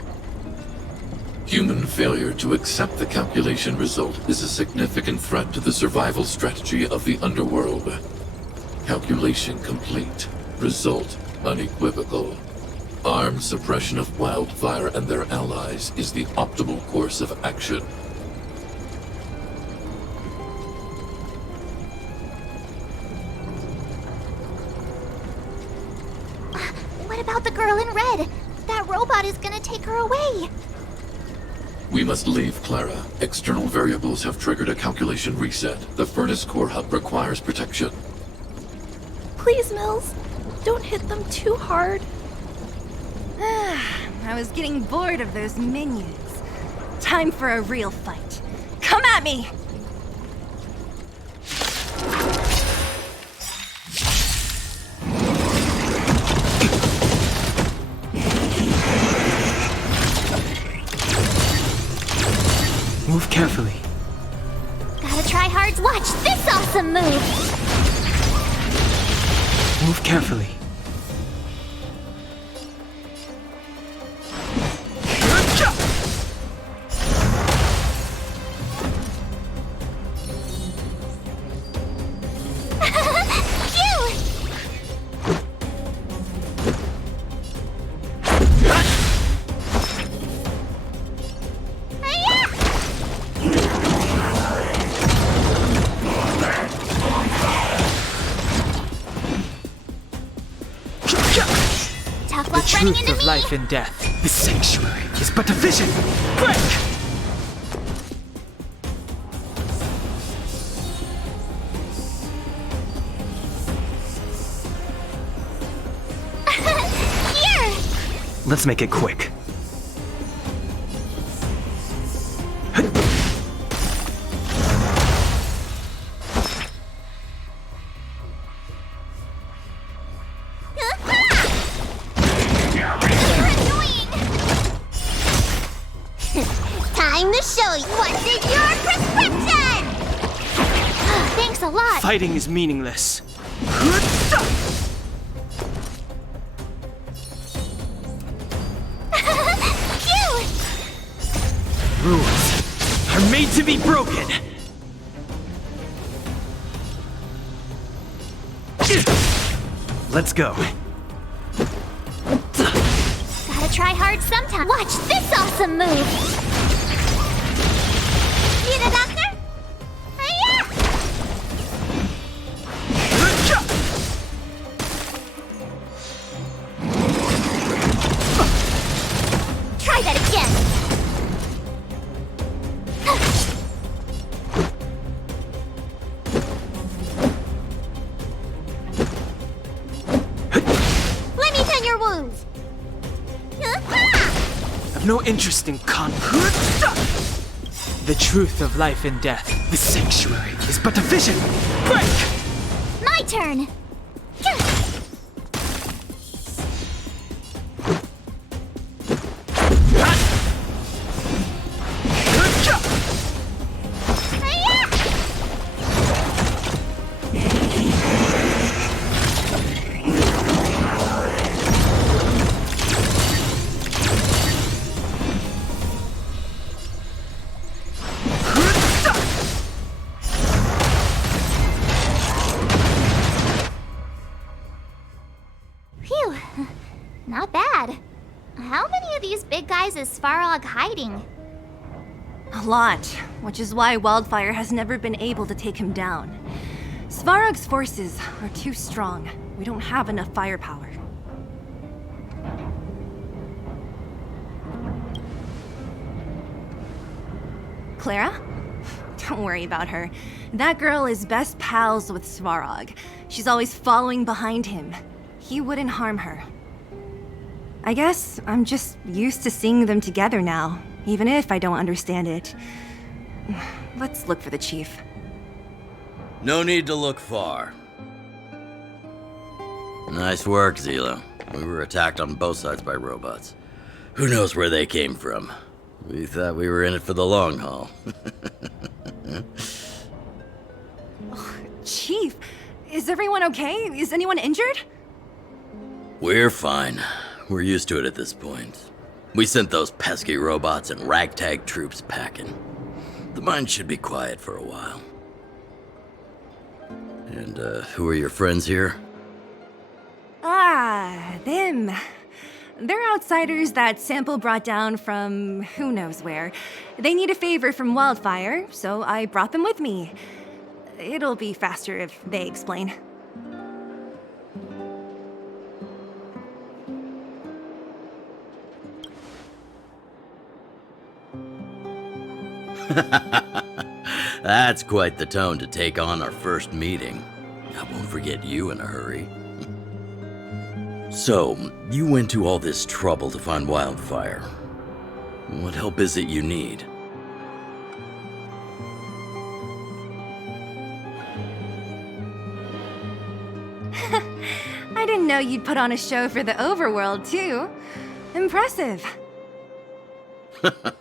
Human failure to accept the calculation result is a significant threat to the survival strategy of the underworld. Calculation complete. Result unequivocal. Armed suppression of Wildfire and their allies is the optimal course of action. What about the girl in red? That robot is gonna take her away. We must leave, Clara. External variables have triggered a calculation reset. The furnace core hub requires protection. Please, Mills, don't hit them too hard. I was getting bored of those minions. Time for a real fight. Come at me! Move carefully. Gotta try hard. Watch this awesome move. Move carefully. The truth of life and death. The sanctuary is but a vision. Break! Here! Let's make it quick. Time to show you what's in your prescription! Thanks a lot. Fighting is meaningless. Rules are made to be broken. Let's go. Gotta try hard sometime. Watch this awesome move. Need a doctor? Hiya! Try that again. Let me tend your wounds. I've no interest in conflict. The truth of life and death. The sanctuary is but a vision. Break! My turn. Phew, not bad. How many of these big guys is Svarog hiding? A lot, which is why Wildfire has never been able to take him down. Svarog's forces are too strong. We don't have enough firepower. Clara? Don't worry about her. That girl is best pals with Svarog. She's always following behind him. He wouldn't harm her. I guess I'm just used to seeing them together now, even if I don't understand it. Let's look for the chief. No need to look far. Nice work, Zilo. We were attacked on both sides by robots. Who knows where they came from? We thought we were in it for the long haul. Chief, is everyone okay? Is anyone injured? We're fine. We're used to it at this point. We sent those pesky robots and ragtag troops packing. The mine should be quiet for a while. And, who are your friends here? Ah, them. They're outsiders that Sample brought down from who knows where. They need a favor from Wildfire, so I brought them with me. It'll be faster if they explain. That's quite the tone to take on our first meeting. I won't forget you in a hurry. So, you went to all this trouble to find Wildfire. What help is it you need? I didn't know you'd put on a show for the overworld, too. Impressive.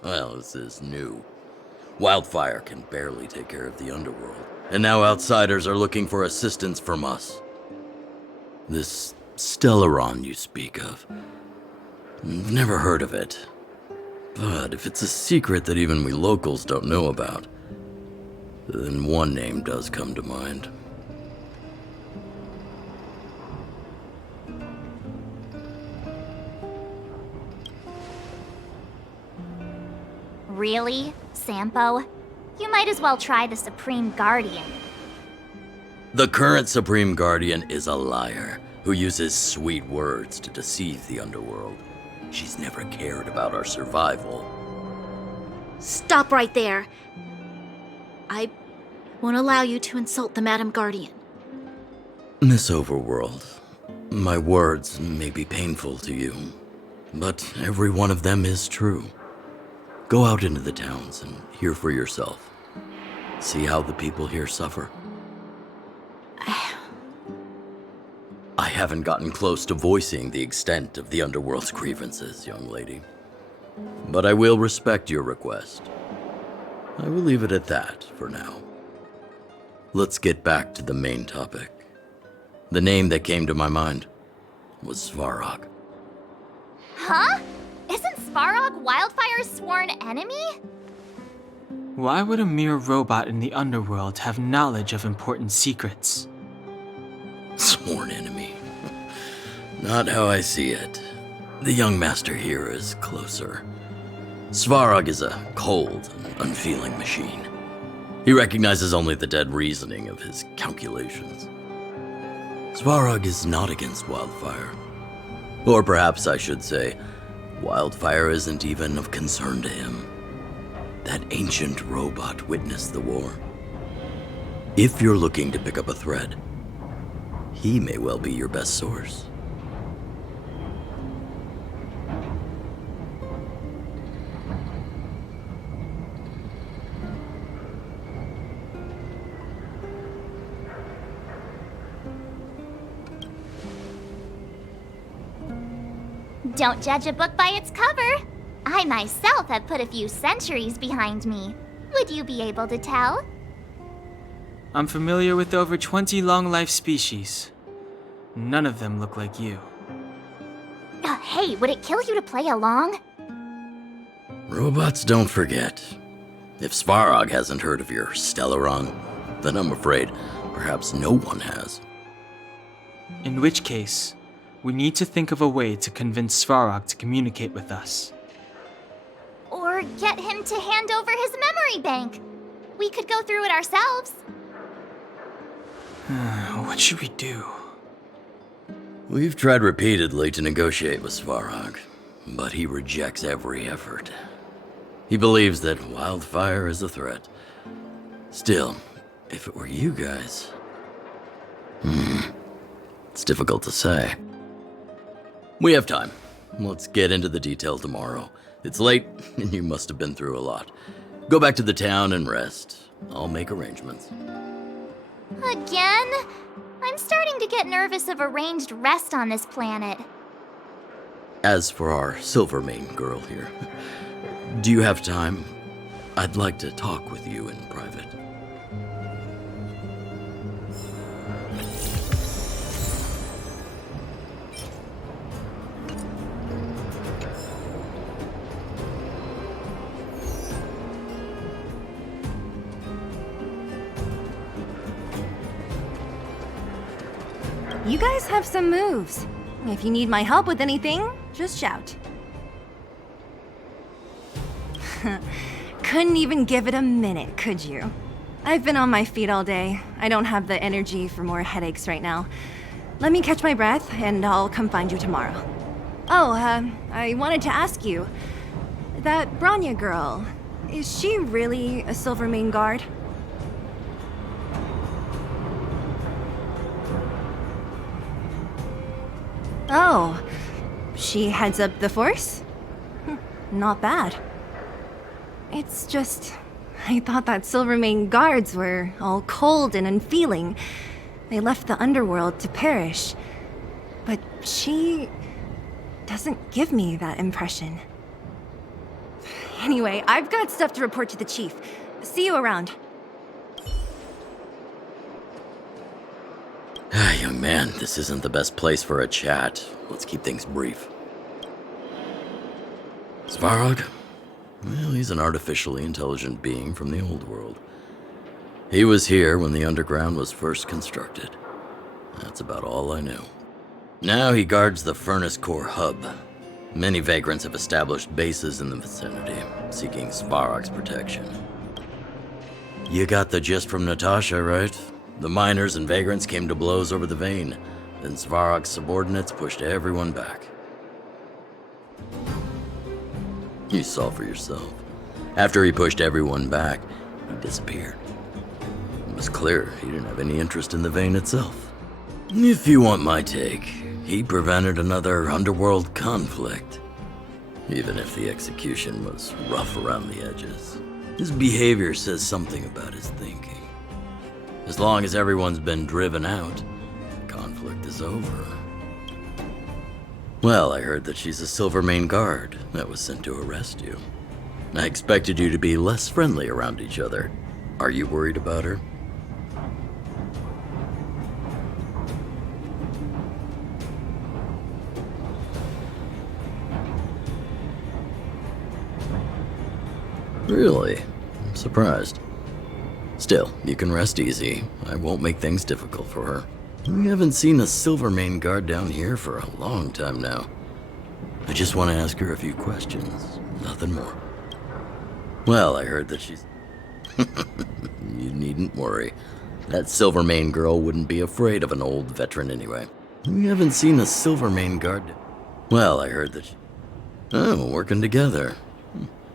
Well, this is new. Wildfire can barely take care of the underworld, and now outsiders are looking for assistance from us. This Stellaron you speak of, I've never heard of it. But if it's a secret that even we locals don't know about, then one name does come to mind. Really, Sampo? You might as well try the Supreme Guardian. The current Supreme Guardian is a liar who uses sweet words to deceive the underworld. She's never cared about our survival. Stop right there. I won't allow you to insult the Madam Guardian. Miss Overworld, my words may be painful to you, but every one of them is true. Go out into the towns and hear for yourself. See how the people here suffer. I haven't gotten close to voicing the extent of the underworld's grievances, young lady. But I will respect your request. I will leave it at that for now. Let's get back to the main topic. The name that came to my mind was Svarog. Huh? Isn't Svarog Wildfire's sworn enemy? Why would a mere robot in the underworld have knowledge of important secrets? Sworn enemy. Not how I see it. The young master here is closer. Svarog is a cold and unfeeling machine. He recognizes only the dead reasoning of his calculations. Svarog is not against Wildfire. Or perhaps I should say, Wildfire isn't even of concern to him. That ancient robot witnessed the war. If you're looking to pick up a thread, he may well be your best source. Don't judge a book by its cover. I myself have put a few centuries behind me. Would you be able to tell? I'm familiar with over 20 long-life species. None of them look like you. Hey, would it kill you to play along? Robots don't forget. If Svarog hasn't heard of your Stellaron, then I'm afraid perhaps no one has. In which case, we need to think of a way to convince Svarog to communicate with us. Or get him to hand over his memory bank. We could go through it ourselves. What should we do? We've tried repeatedly to negotiate with Svarog, but he rejects every effort. He believes that Wildfire is a threat. Still, if it were you guys... it's difficult to say. We have time. let's get into the detail tomorrow. It's late, and you must have been through a lot. Go back to the town and rest. I'll make arrangements. Again? I'm starting to get nervous of arranged rest on this planet. As for our Silvermane girl here, do you have time? I'd like to talk with you in private. You guys have some moves. If you need my help with anything, just shout. Couldn't even give it a minute, could you? I've been on my feet all day. I don't have the energy for more headaches right now. Let me catch my breath, and I'll come find you tomorrow. Oh, I wanted to ask you. That Bronya girl, is she really a Silvermane guard? Oh, she heads up the force? Not bad. It's just, I thought that Silvermane guards were all cold and unfeeling. They left the underworld to perish. But she doesn't give me that impression. Anyway, I've got stuff to report to the chief. See you around. Young man, this isn't the best place for a chat. Let's keep things brief. Svarog? Well, he's an artificially intelligent being from the old world. He was here when the underground was first constructed. That's about all I know. Now he guards the Furnace Core hub. Many vagrants have established bases in the vicinity, seeking Svarog's protection. You got the gist from Natasha, right? The miners and vagrants came to blows over the vein. Then Svarog's subordinates pushed everyone back. You saw for yourself. After he pushed everyone back, he disappeared. It was clear he didn't have any interest in the vein itself. If you want my take, he prevented another underworld conflict. Even if the execution was rough around the edges. His behavior says something about his thinking. As long as everyone's been driven out, conflict is over. Well, I heard that she's a Silvermane guard that was sent to arrest you. I expected you to be less friendly around each other. Are you worried about her? Really? I'm surprised. Still, you can rest easy. I won't make things difficult for her. We haven't seen a Silvermane guard down here for a long time now. I just want to ask her a few questions. Nothing more. Well, I heard that she's... You needn't worry. That Silvermane girl wouldn't be afraid of an old veteran anyway. We haven't seen a Silvermane guard... Well, I heard that she... Oh, working together.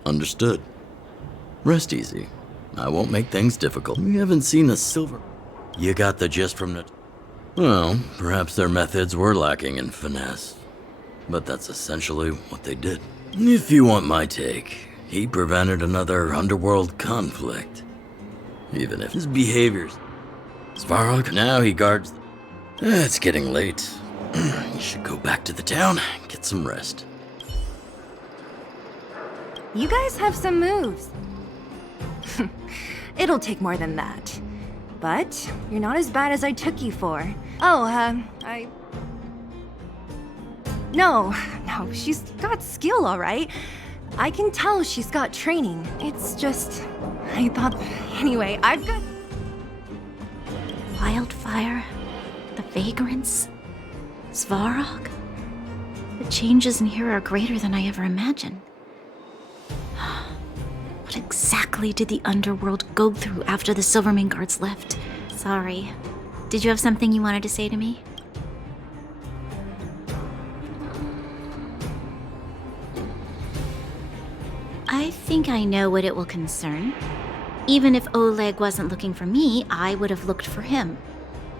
Understood. Rest easy. I won't make things difficult. We haven't seen a silver... You got the gist from the... Well, perhaps their methods were lacking in finesse. But that's essentially what they did. If you want my take, he prevented another underworld conflict. Even if his behaviors... Svarog, now he guards... It's getting late. You should go back to the town and get some rest. You guys have some moves. It'll take more than that. But you're not as bad as I took you for. Oh, No, she's got skill, all right. I can tell she's got training. It's just... I thought... Anyway, I've got... Wildfire? The vagrants? Svarog? The changes in here are greater than I ever imagined. What exactly did the underworld go through after the Silvermane guards left? Sorry. Did you have something you wanted to say to me? I think I know what it will concern. Even if Oleg wasn't looking for me, I would have looked for him.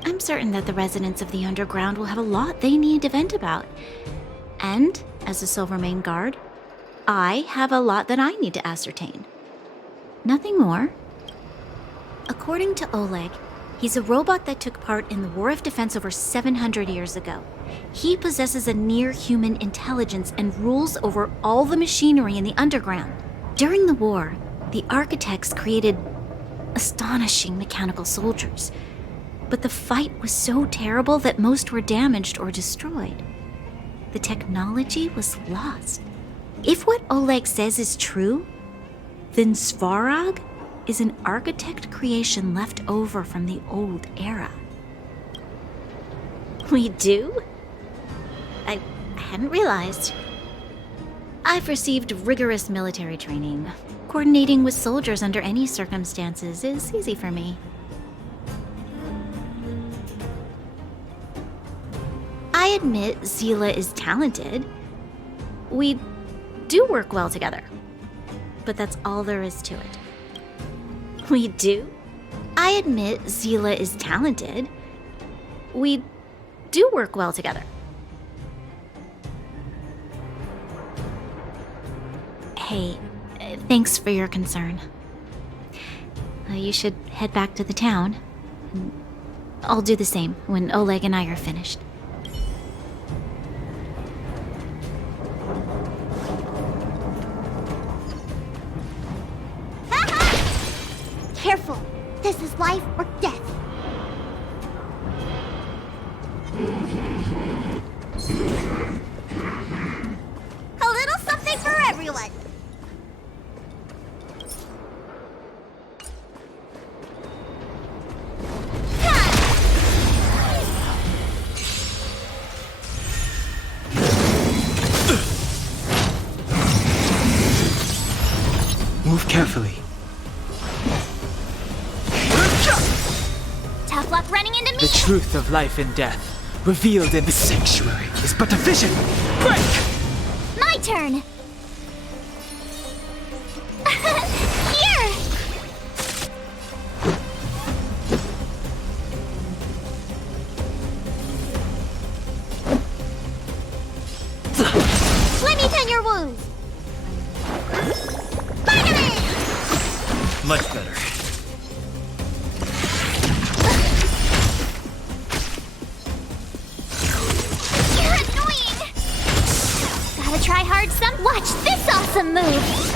I'm certain that the residents of the underground will have a lot they need to vent about. And, as a Silvermane guard, I have a lot that I need to ascertain. Nothing more. According to Oleg, he's a robot that took part in the War of Defense over 700 years ago. He possesses a near-human intelligence and rules over all the machinery in the underground. During the war, the architects created astonishing mechanical soldiers. But the fight was so terrible that most were damaged or destroyed. The technology was lost. If what Oleg says is true, then Svarog is an architect creation left over from the old era. We do? I hadn't realized. I've received rigorous military training. Coordinating with soldiers under any circumstances is easy for me. I admit Selee is talented. We do work well together. But that's all there is to it. We do? I admit Selee is talented. We do work well together. Hey, thanks for your concern. You should head back to the town. I'll do the same when Oleg and I are finished. Careful. This is life or death. A little something for everyone. Move carefully. Tough luck running into me. The truth of life and death, revealed in the sanctuary, is but a vision. Break! My turn. Here. Let me tend your wounds. Much better. You're annoying. Gotta try hard some. Watch this awesome move.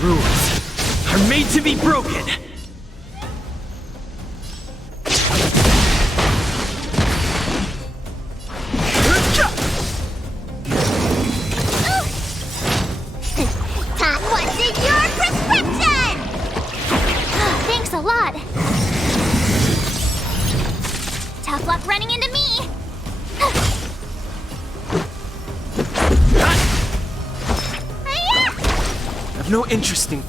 Rules are made to be broken. Todd, what's in your prescription? Thanks a lot. Tough luck running into me. I've no interest in.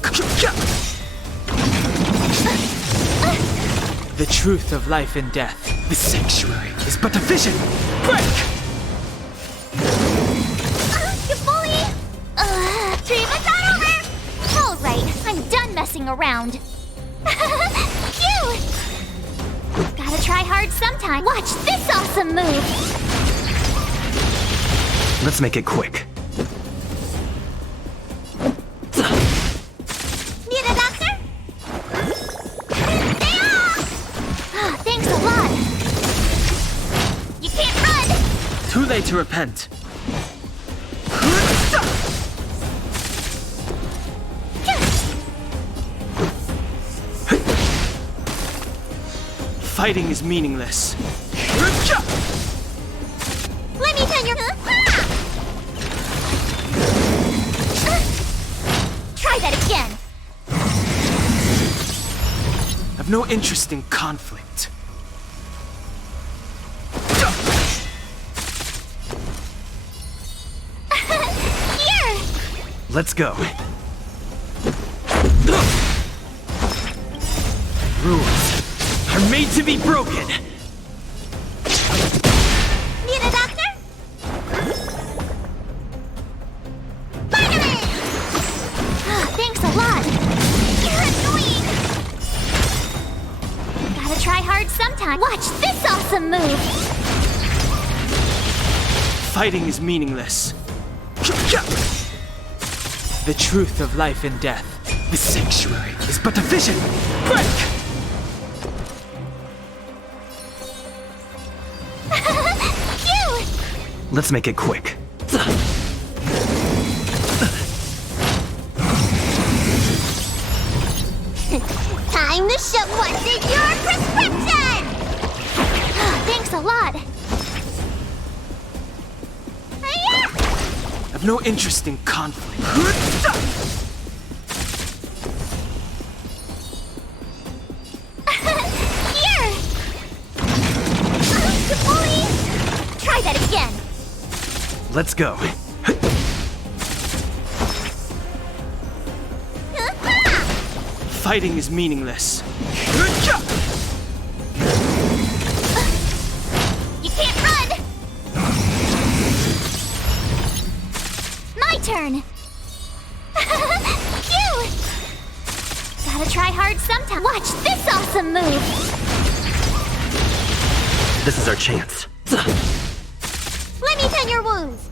The truth of life and death, the sanctuary, is but a vision. Break! You bully! Treatment's not over! Alright, I'm done messing around. Cute! Gotta try hard sometime. Watch this awesome move! Let's make it quick. Need a doctor? Stay off! Thanks a lot. You can't run! Too late to repent. Fighting is meaningless. Let me tell your... Try that again. I've no interest in conflict. Let's go. Rules are made to be broken. Need a doctor? Spider-Man! Thanks a lot. You're annoying. Gotta try hard sometime. Watch this awesome move. Fighting is meaningless. The truth of life and death. The sanctuary is but a vision. Break! Cute! Let's make it quick. Time to show what's in your prescription! Thanks a lot. I've no interest in conflict. Here! Please! Try that again. Let's go. Fighting is meaningless. You can't run! My turn! Cute! Gotta try hard sometime. Watch this awesome move! This is our chance. Let me tend your wounds!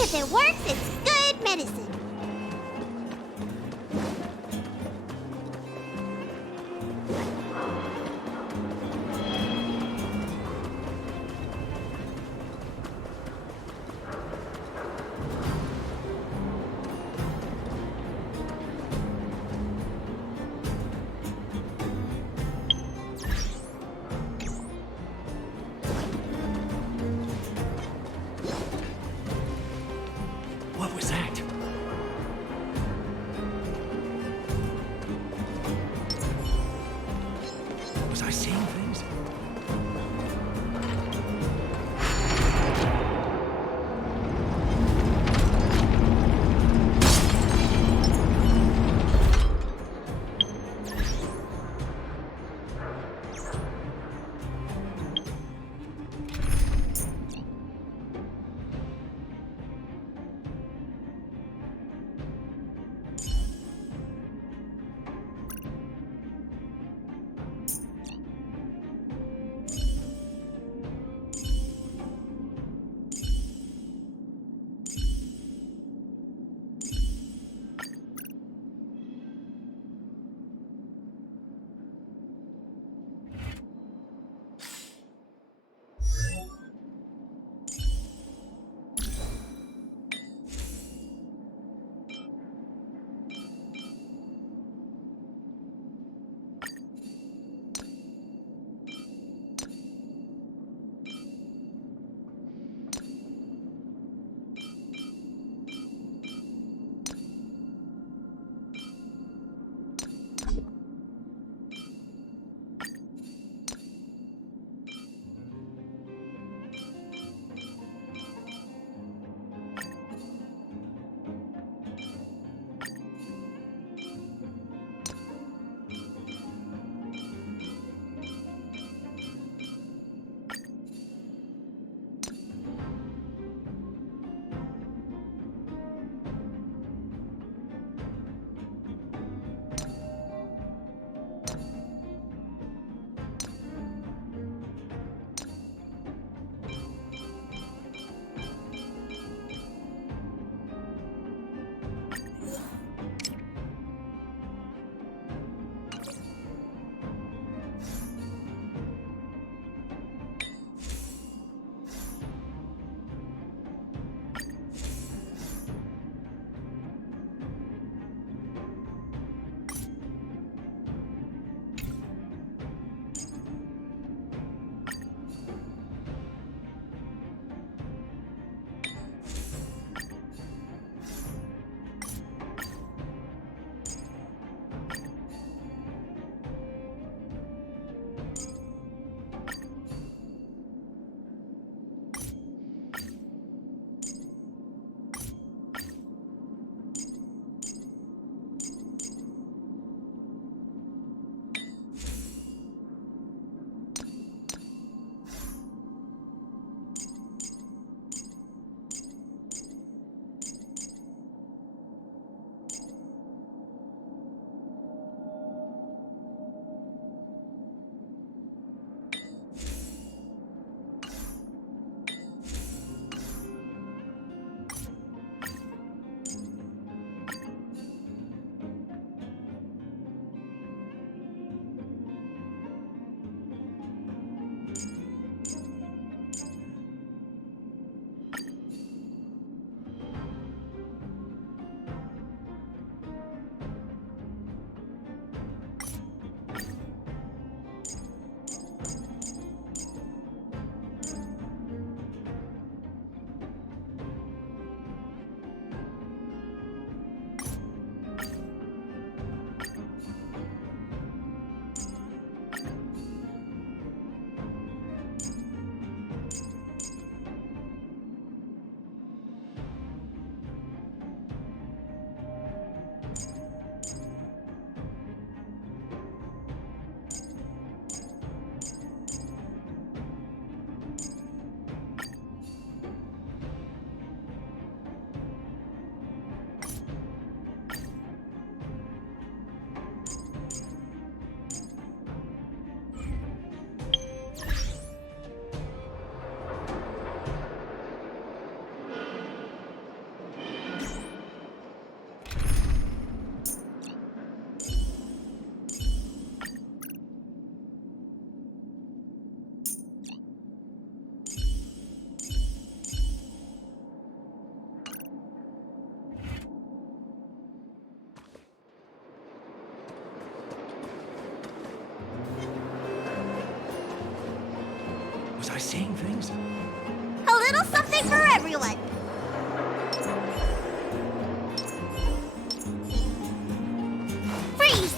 If it works, it's good medicine. What was that? Was I seeing things? Was I seeing things? A little something for everyone. Freeze!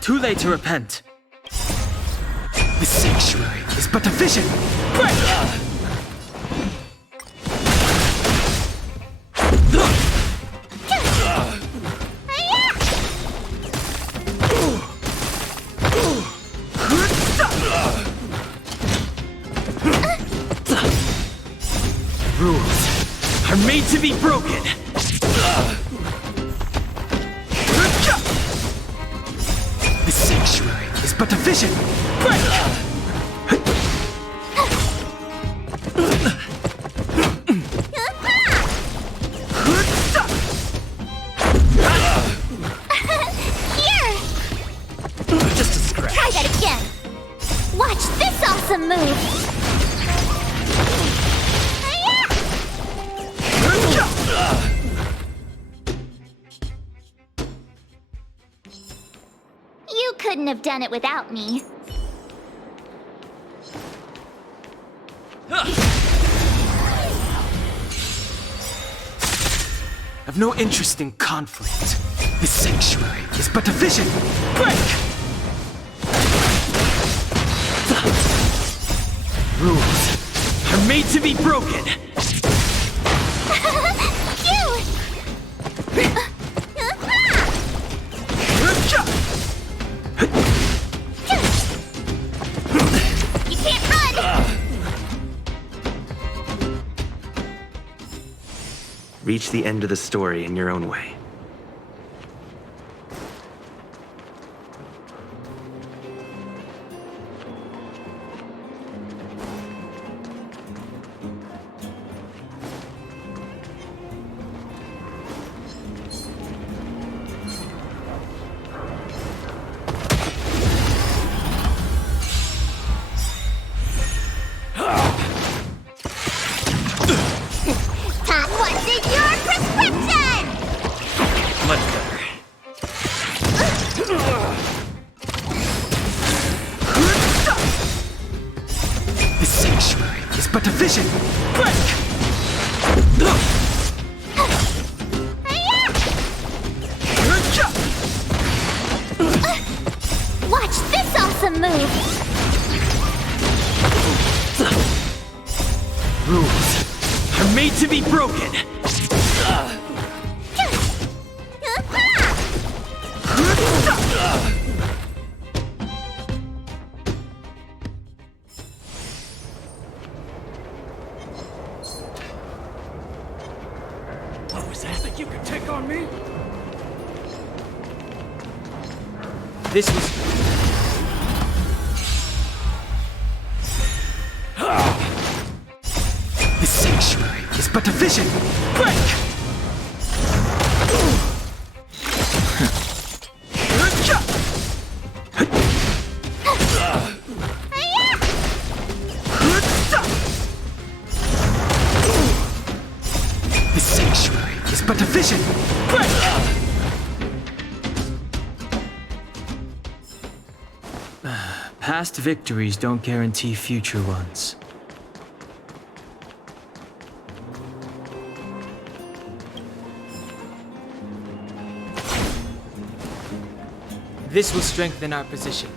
Too late to repent. The sanctuary is but a vision. Rules are made to be broken. The sanctuary is but a vision. Here! Just a scratch. Try that again. Watch this awesome move. You couldn't have done it without me. I've no interest in conflict. The sanctuary is but a vision. Break! Rules are made to be broken. You can't run! Reach the end of the story in your own way. Tom wanted your prescription! Much better. The sanctuary is but a vision. Break! Watch this awesome move! Rules are made to be broken. What was that? Think you could take on me? This was... The sanctuary is but a vision. Break! The sanctuary is but a vision. Break! Past victories don't guarantee future ones. This will strengthen our position.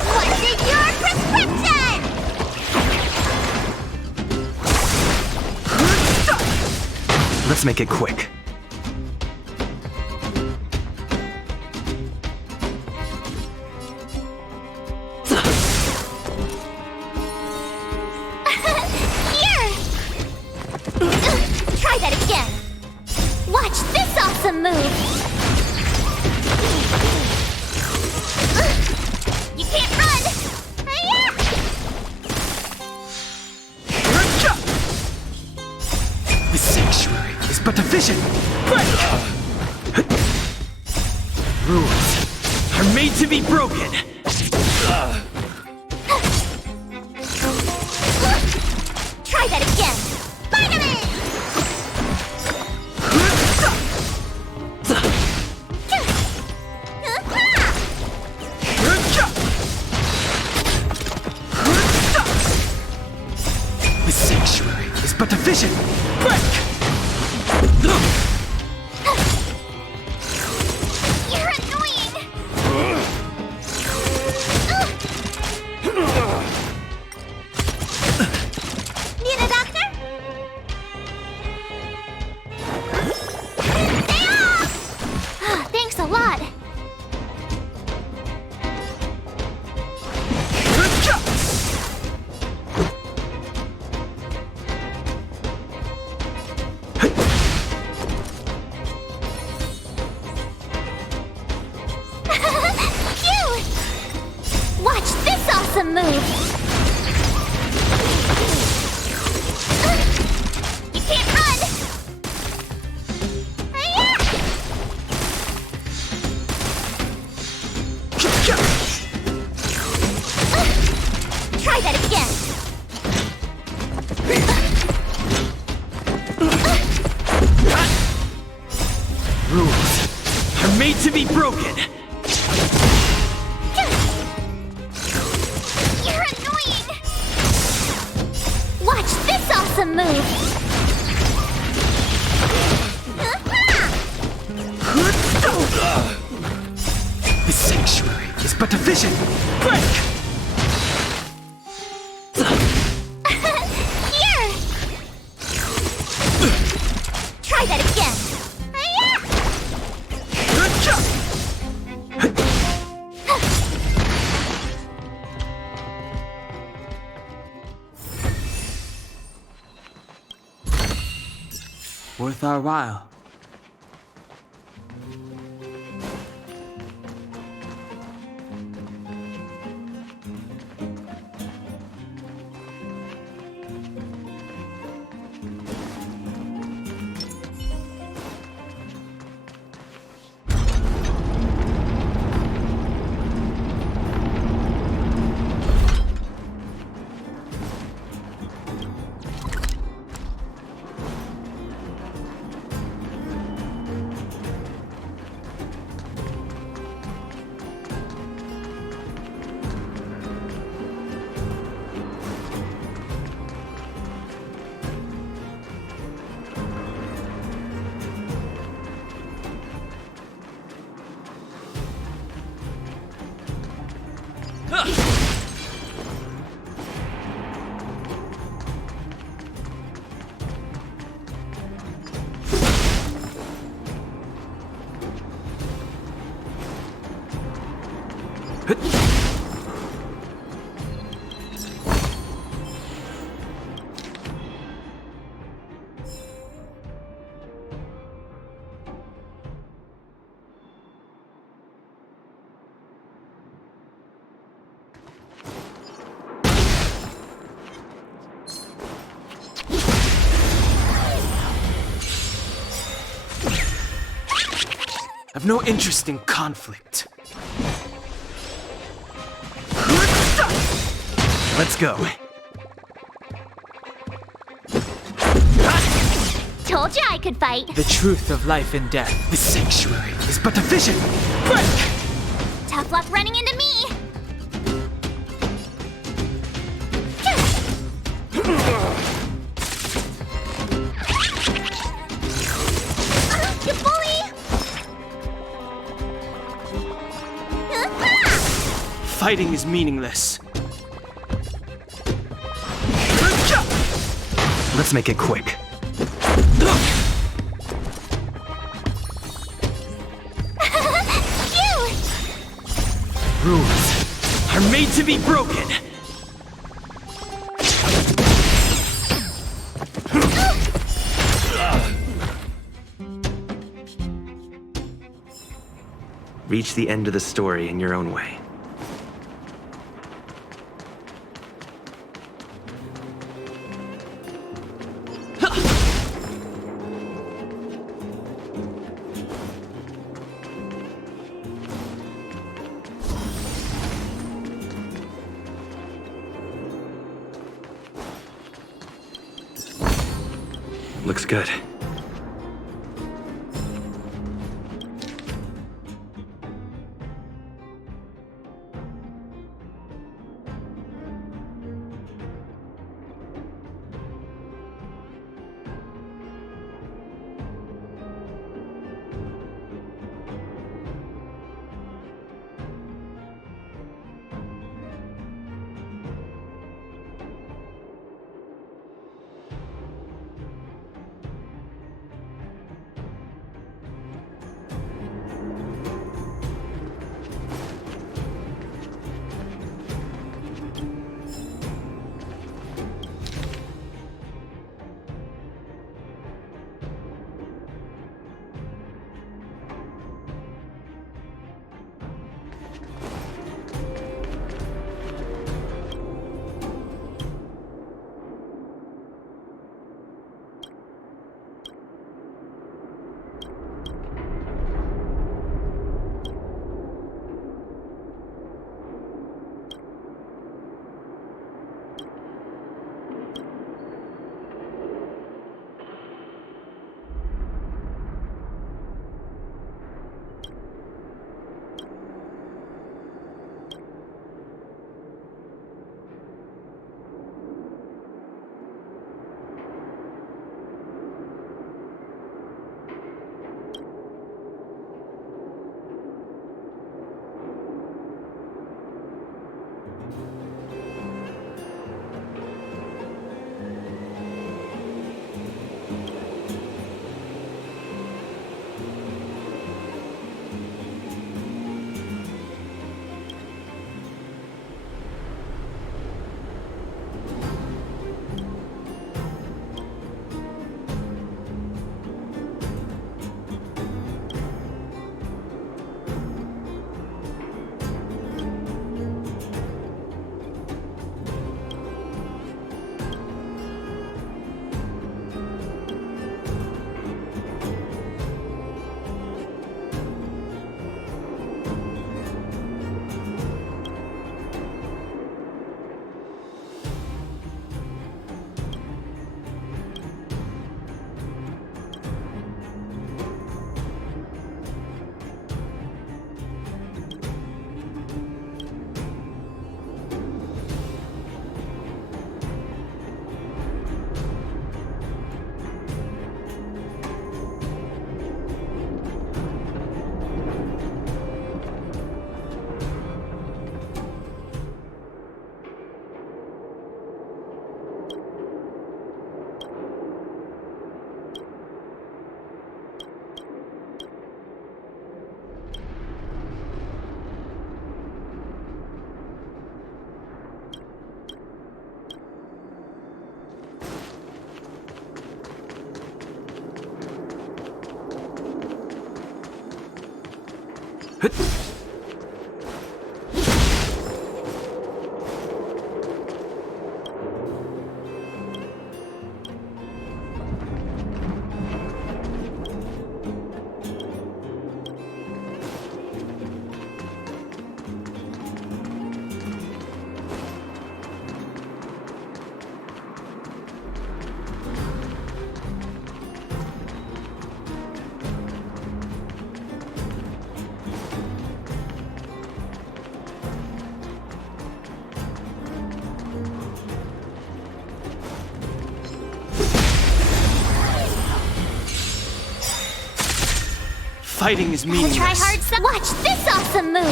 Wanted your prescription! Let's make it quick. Here! Try that again. Watch this awesome move. You can't run! vision! Rules are made to be broken! Try that again! Spider-Man! The sanctuary is but a vision! You're annoying! Need a doctor? Stay off! Thanks a lot. Phew! Watch this awesome move! You can't run! Hi-ya! Try that again! Rules are made to be broken! You're annoying! Watch this awesome move! The sanctuary is but a vision! Here! Try that again! Hi-ya! Worth our while. I've no interest in conflict. Let's go. Told you I could fight. The truth of life and death. The sanctuary is but a vision. Tough luck running into me. You bully! Fighting is meaningless. Let's make it quick. Rules are made to be broken. Reach the end of the story in your own way. good. Fighting is meaningless. Try hard, son. Watch this awesome move.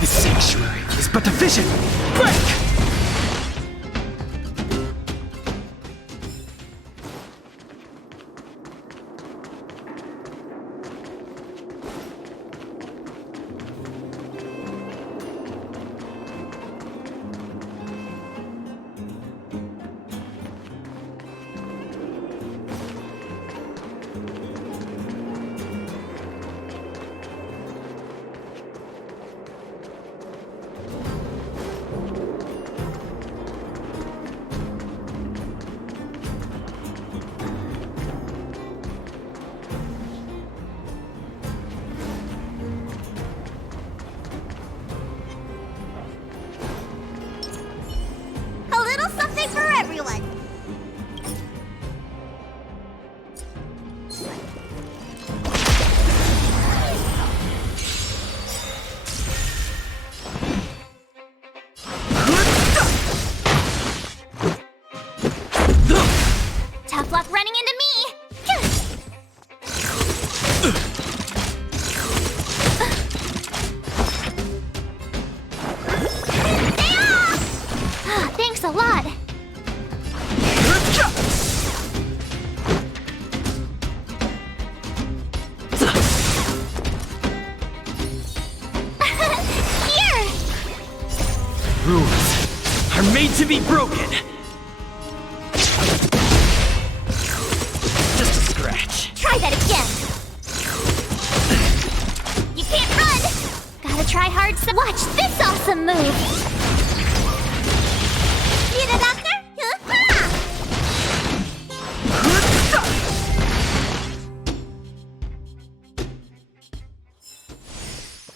This sanctuary is but a vision. Break! everyone! Tough luck running into me! Thanks a lot! Here! Rules are made to be broken! Just a scratch. Try that again! You can't run! Gotta try hard so watch this awesome move! Need a doctor?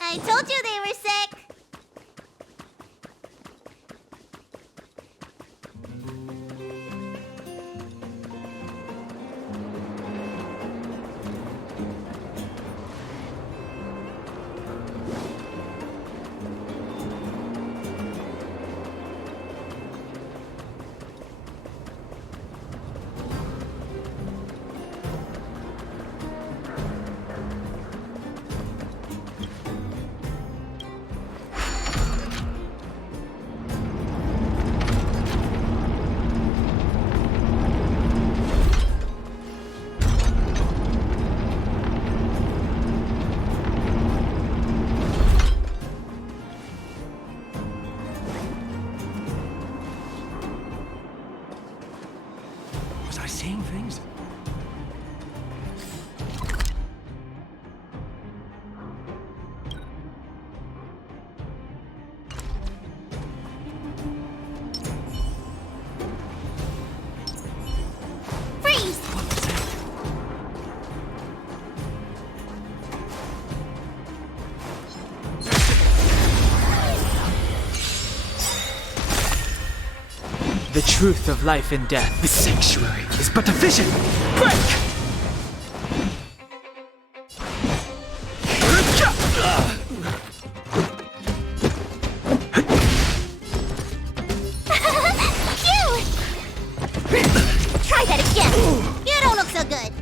I told you they were sick! Was I seeing things? Freeze! The truth of life and death. The sanctuary is but a vision. Break! Phew! Try that again! You don't look so good!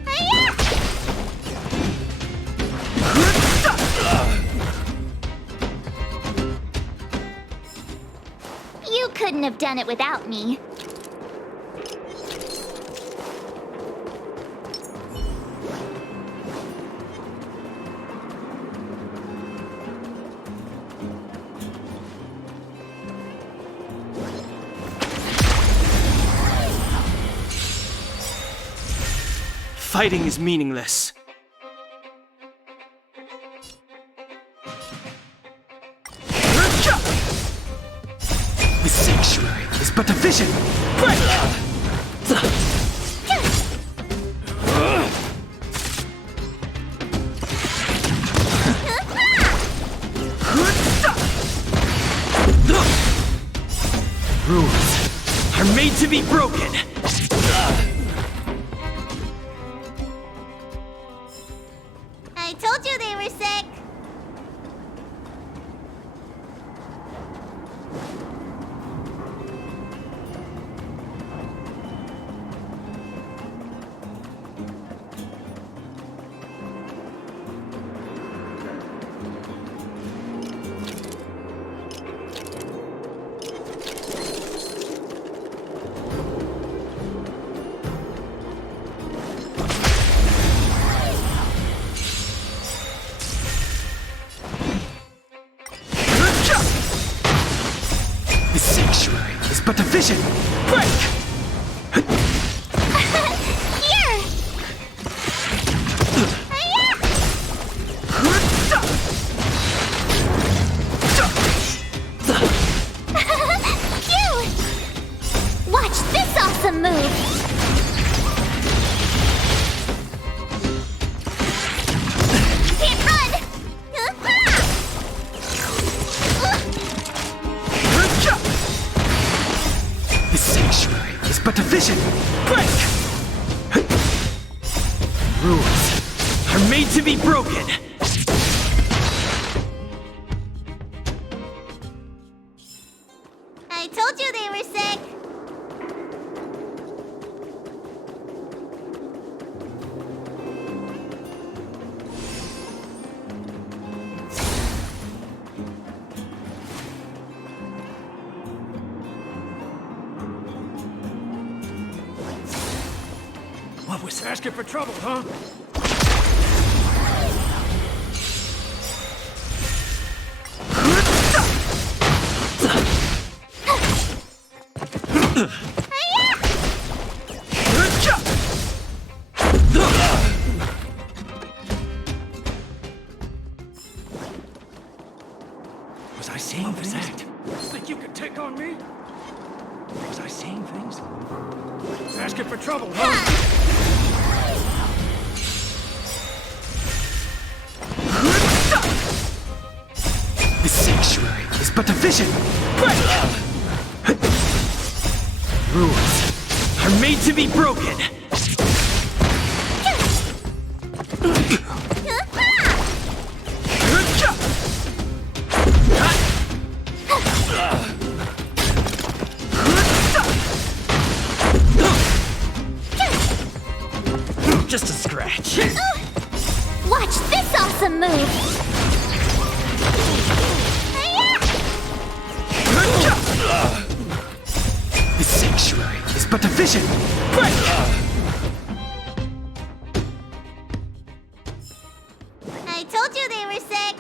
You couldn't have done it without me. Fighting is meaningless. The sanctuary is but a vision. Break! Rules are made to be broken. I told you they were sick! The sanctuary is but a vision. Break! Here! Phew! Watch this awesome move! Can't run! The sanctuary is but efficient. Break! Rules are made to be broken. I told you they were sick. What was asking for trouble, huh? Was I seeing things? Think you could take on me? Was I seeing things? Asking for trouble, huh? This sanctuary is but a vision. Break! Rules are made to be broken. Just a scratch. Watch this awesome move! This sanctuary is but a vision. Break! I told you they were sick.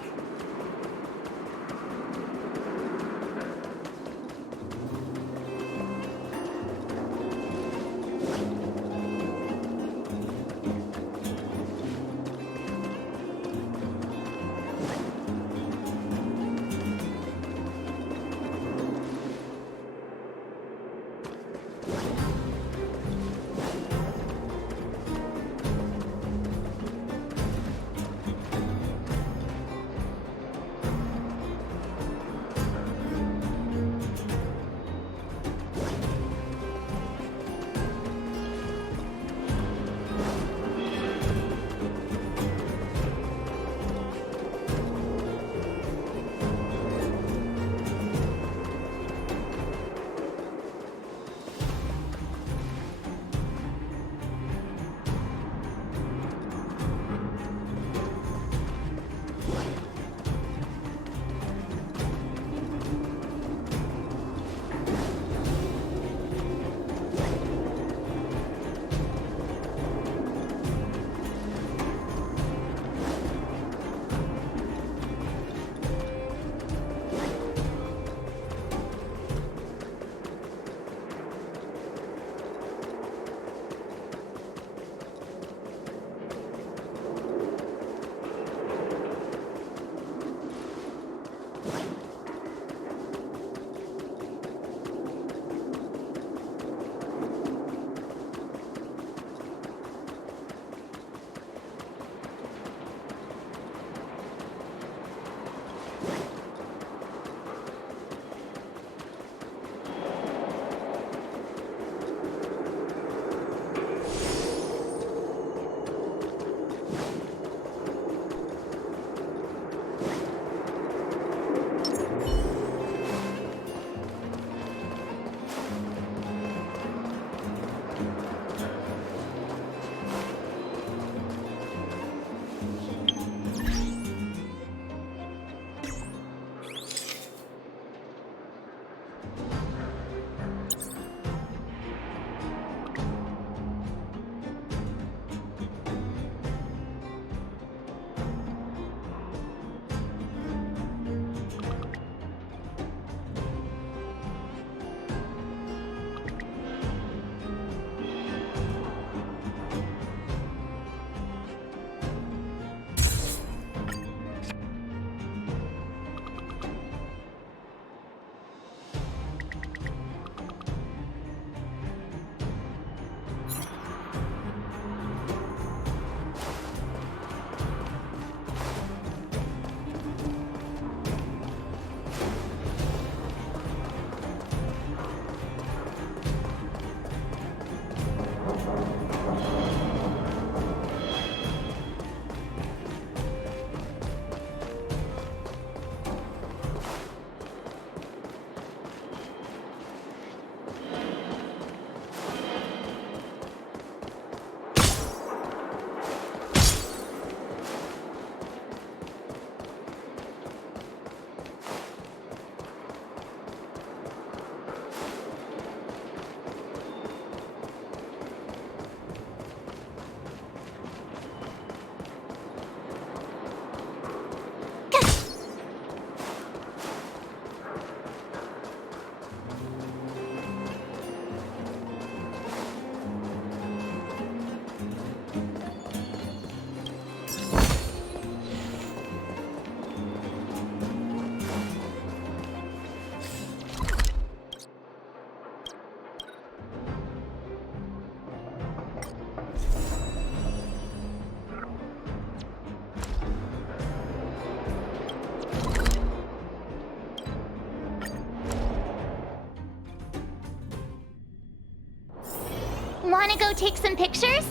wanna go take some pictures?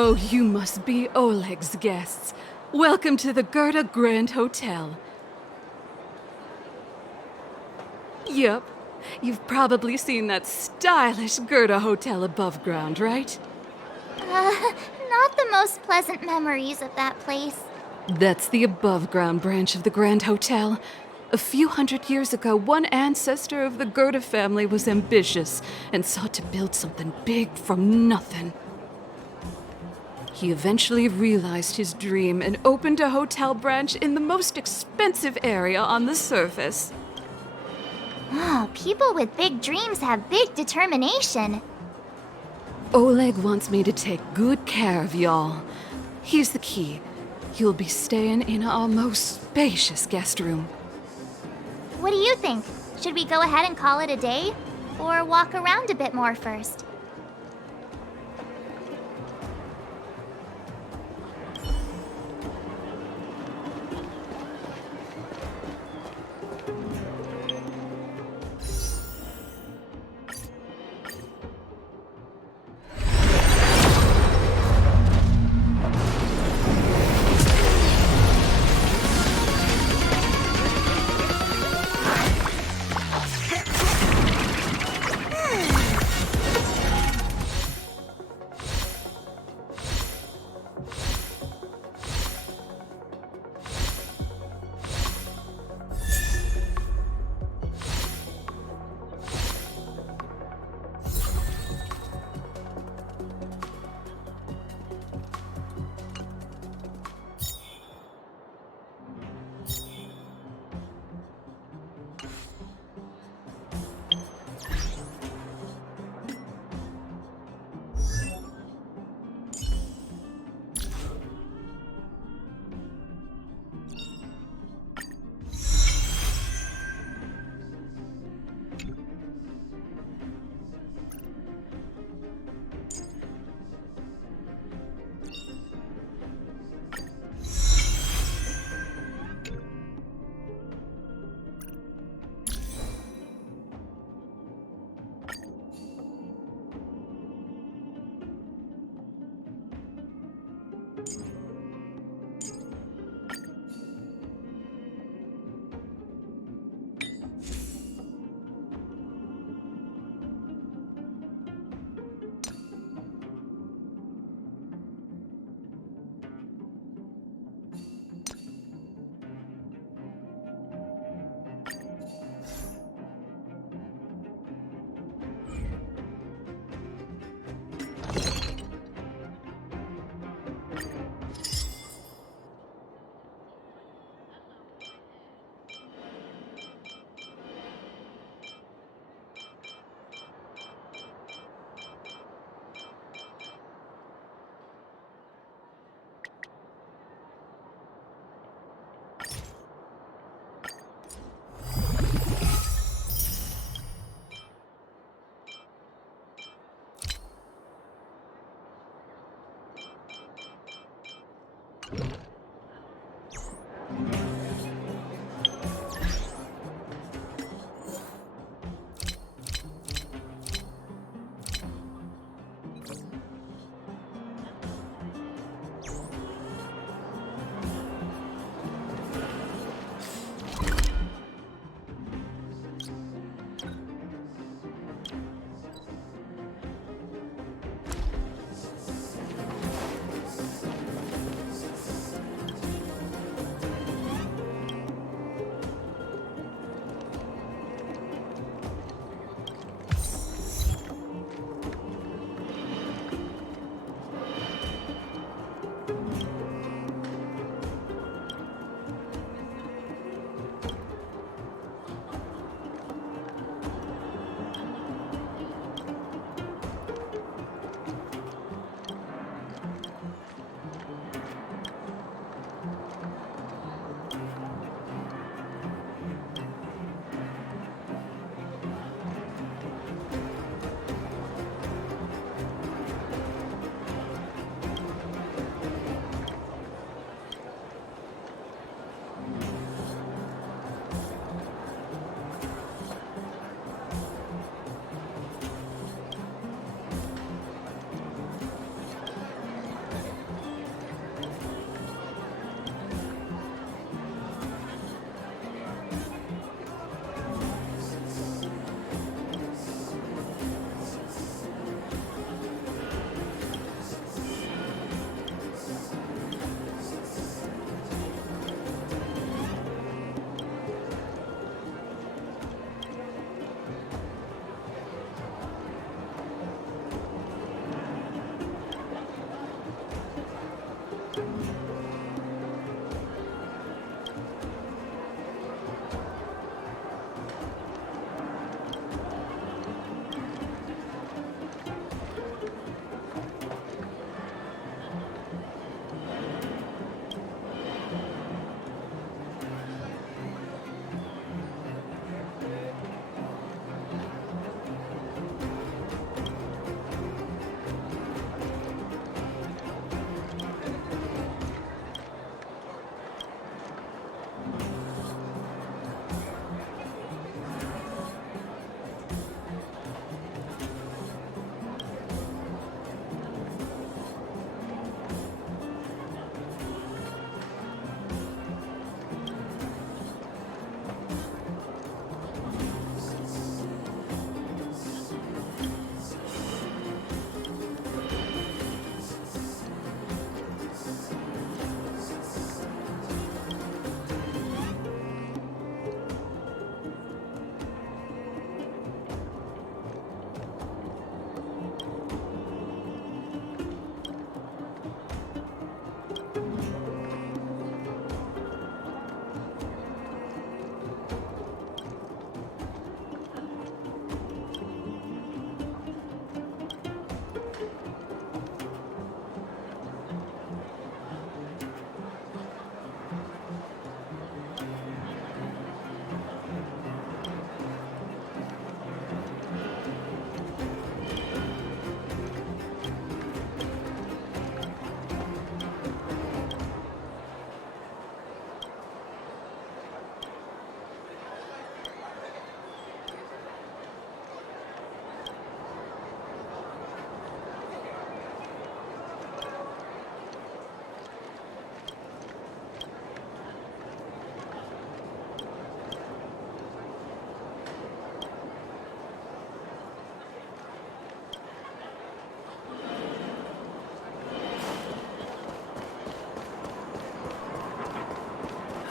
Oh, you must be Oleg's guests. Welcome to the Gerda Grand Hotel. Yup. You've probably seen that stylish Gerda Hotel above ground, right? Not the most pleasant memories of that place. That's the above-ground branch of the Grand Hotel. A few hundred years ago, one ancestor of the Gerda family was ambitious and sought to build something big from nothing. He eventually realized his dream and opened a hotel branch in the most expensive area on the surface. Oh, people with big dreams have big determination. Oleg wants me to take good care of y'all. Here's the key. You'll be staying in our most spacious guest room. What do you think? Should we go ahead and call it a day? Or walk around a bit more first?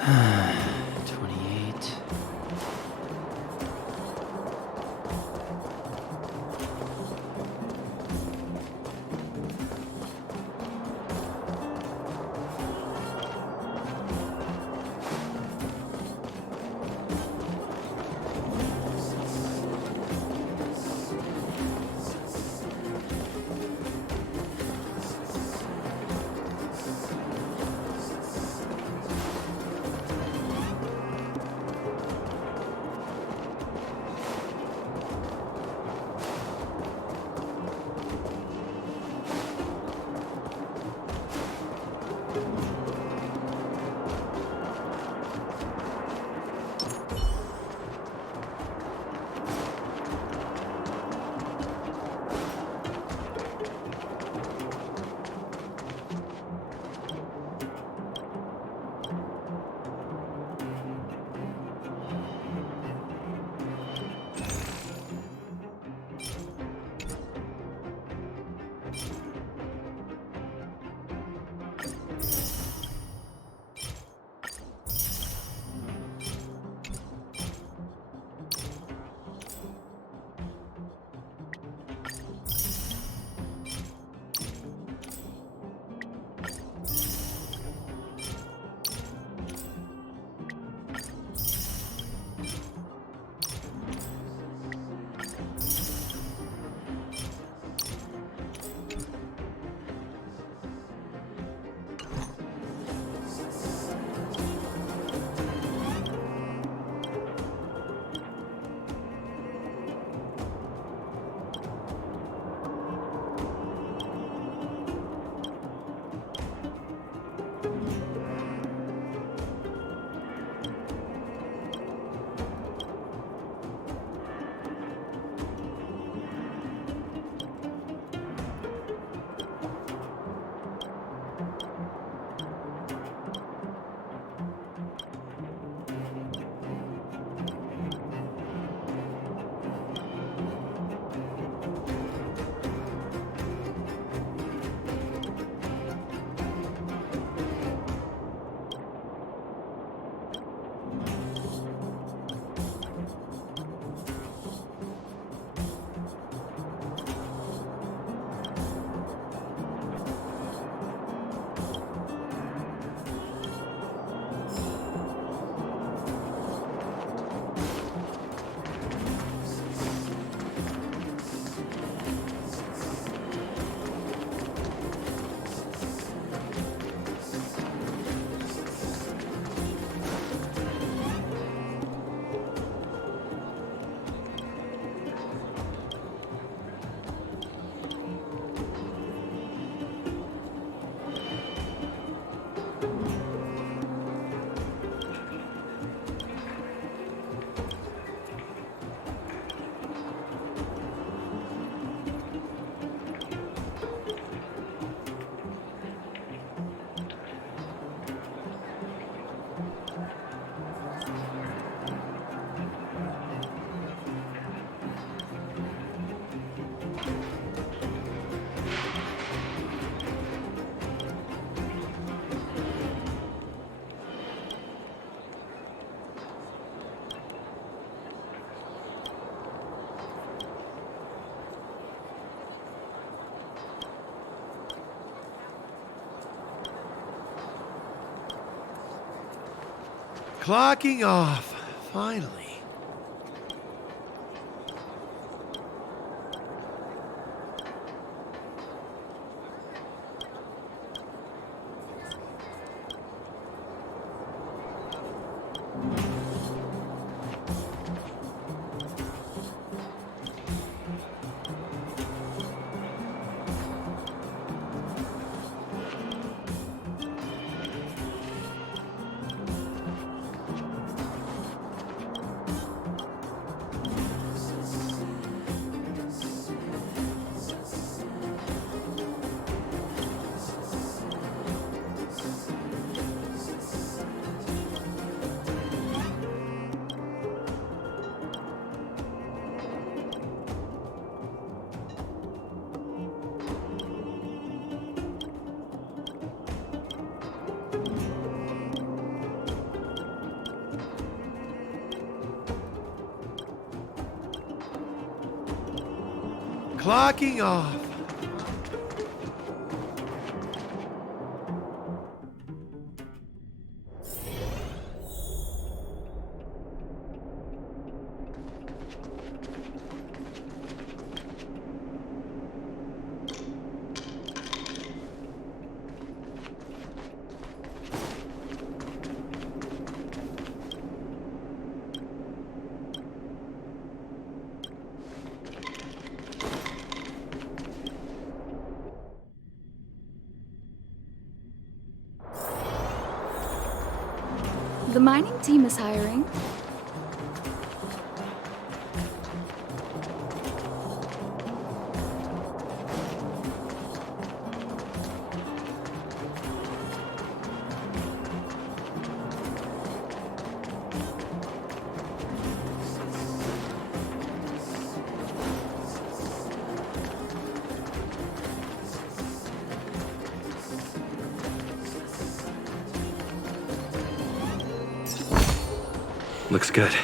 28. Clocking off, finally. Clocking off. The mining team is hiring. Looks good.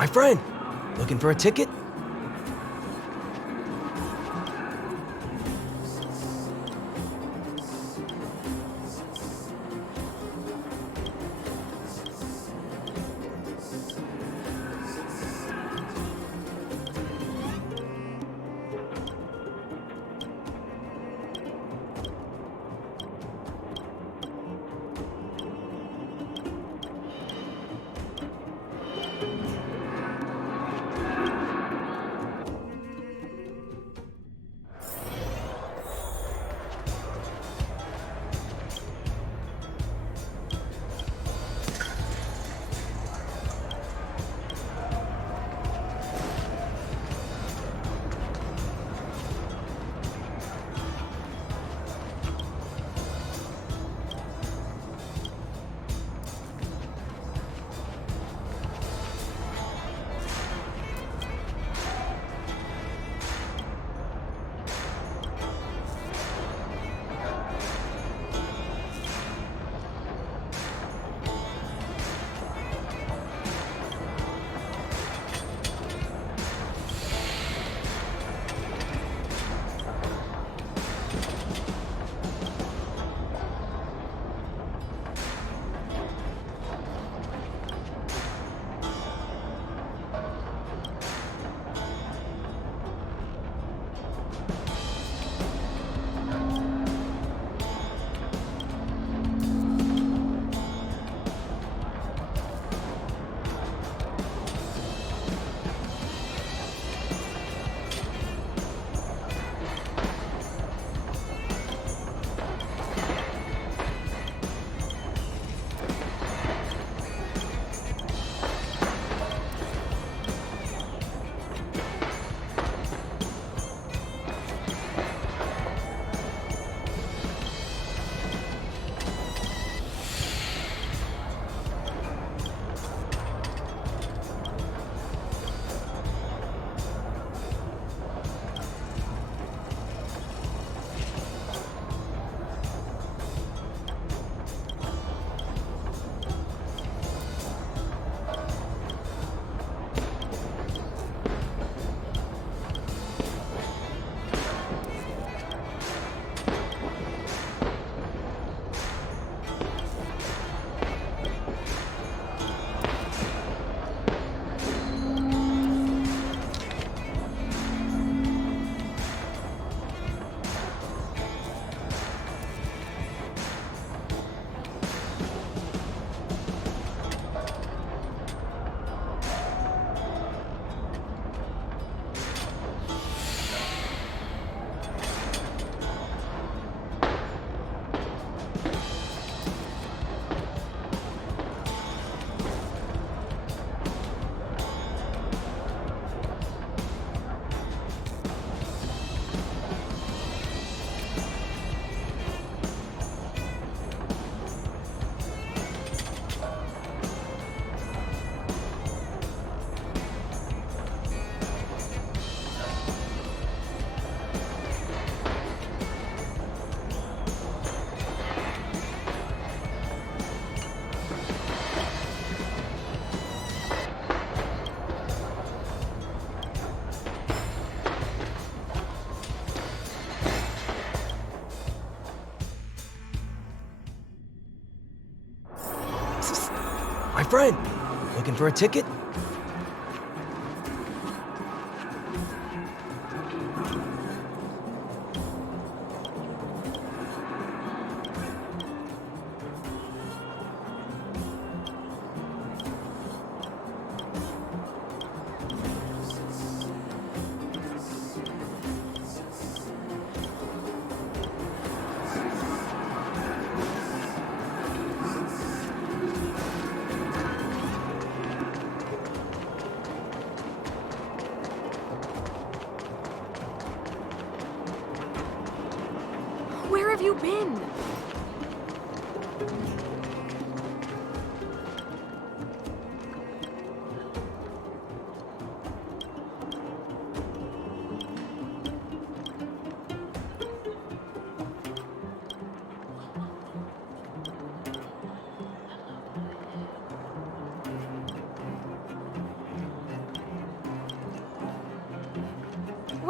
My friend, looking for a ticket? My friend, looking for a ticket? Where have you been?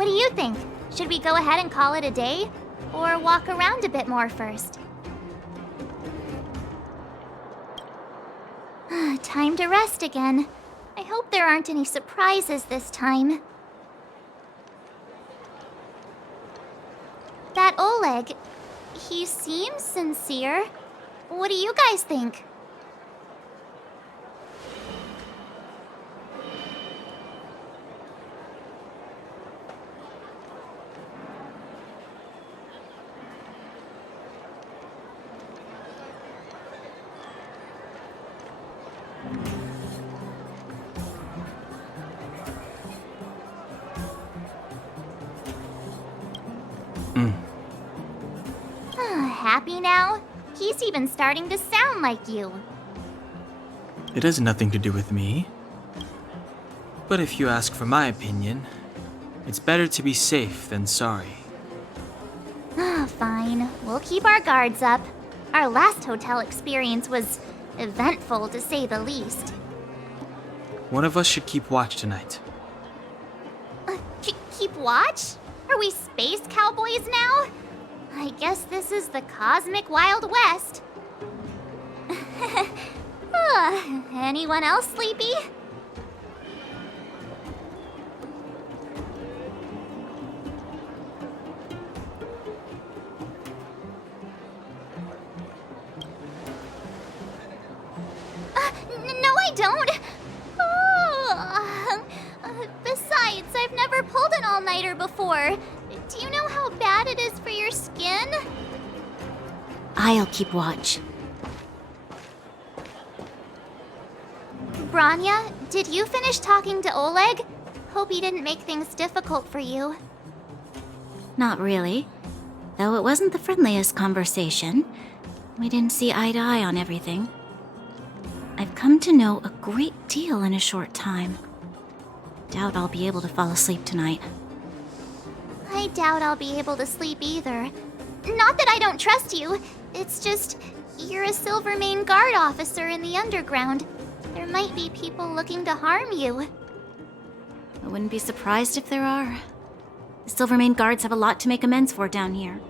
What do you think? Should we go ahead and call it a day? Or walk around a bit more first? Time to rest again. I hope there aren't any surprises this time. That Oleg, he seems sincere. What do you guys think? Happy now? He's even starting to sound like you. It has nothing to do with me. But if you ask for my opinion, it's better to be safe than sorry. Fine. We'll keep our guards up. Our last hotel experience was eventful, to say the least. One of us should keep watch tonight. Keep watch? Are we space cowboys now? I guess this is the cosmic Wild West. Anyone else sleepy? No, I don't. Besides, I've never pulled an all-nighter before. Do you know how bad it is for your skin? I'll keep watch. Bronya, did you finish talking to Oleg? Hope he didn't make things difficult for you. Not really. Though it wasn't the friendliest conversation. We didn't see eye to eye on everything. I've come to know a great deal in a short time. Doubt I'll be able to fall asleep tonight. I doubt I'll be able to sleep either. Not that I don't trust you. It's just, you're a Silvermane Guard officer in the underground. There might be people looking to harm you. I wouldn't be surprised if there are. The Silvermane Guards have a lot to make amends for down here.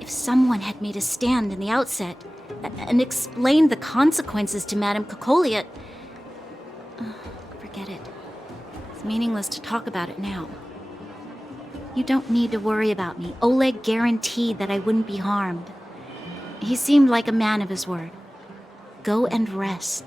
If someone had made a stand in the outset and explained the consequences to Madame Cocolia, forget it. It's meaningless to talk about it now. You don't need to worry about me. Oleg guaranteed that I wouldn't be harmed. He seemed like a man of his word. Go and rest.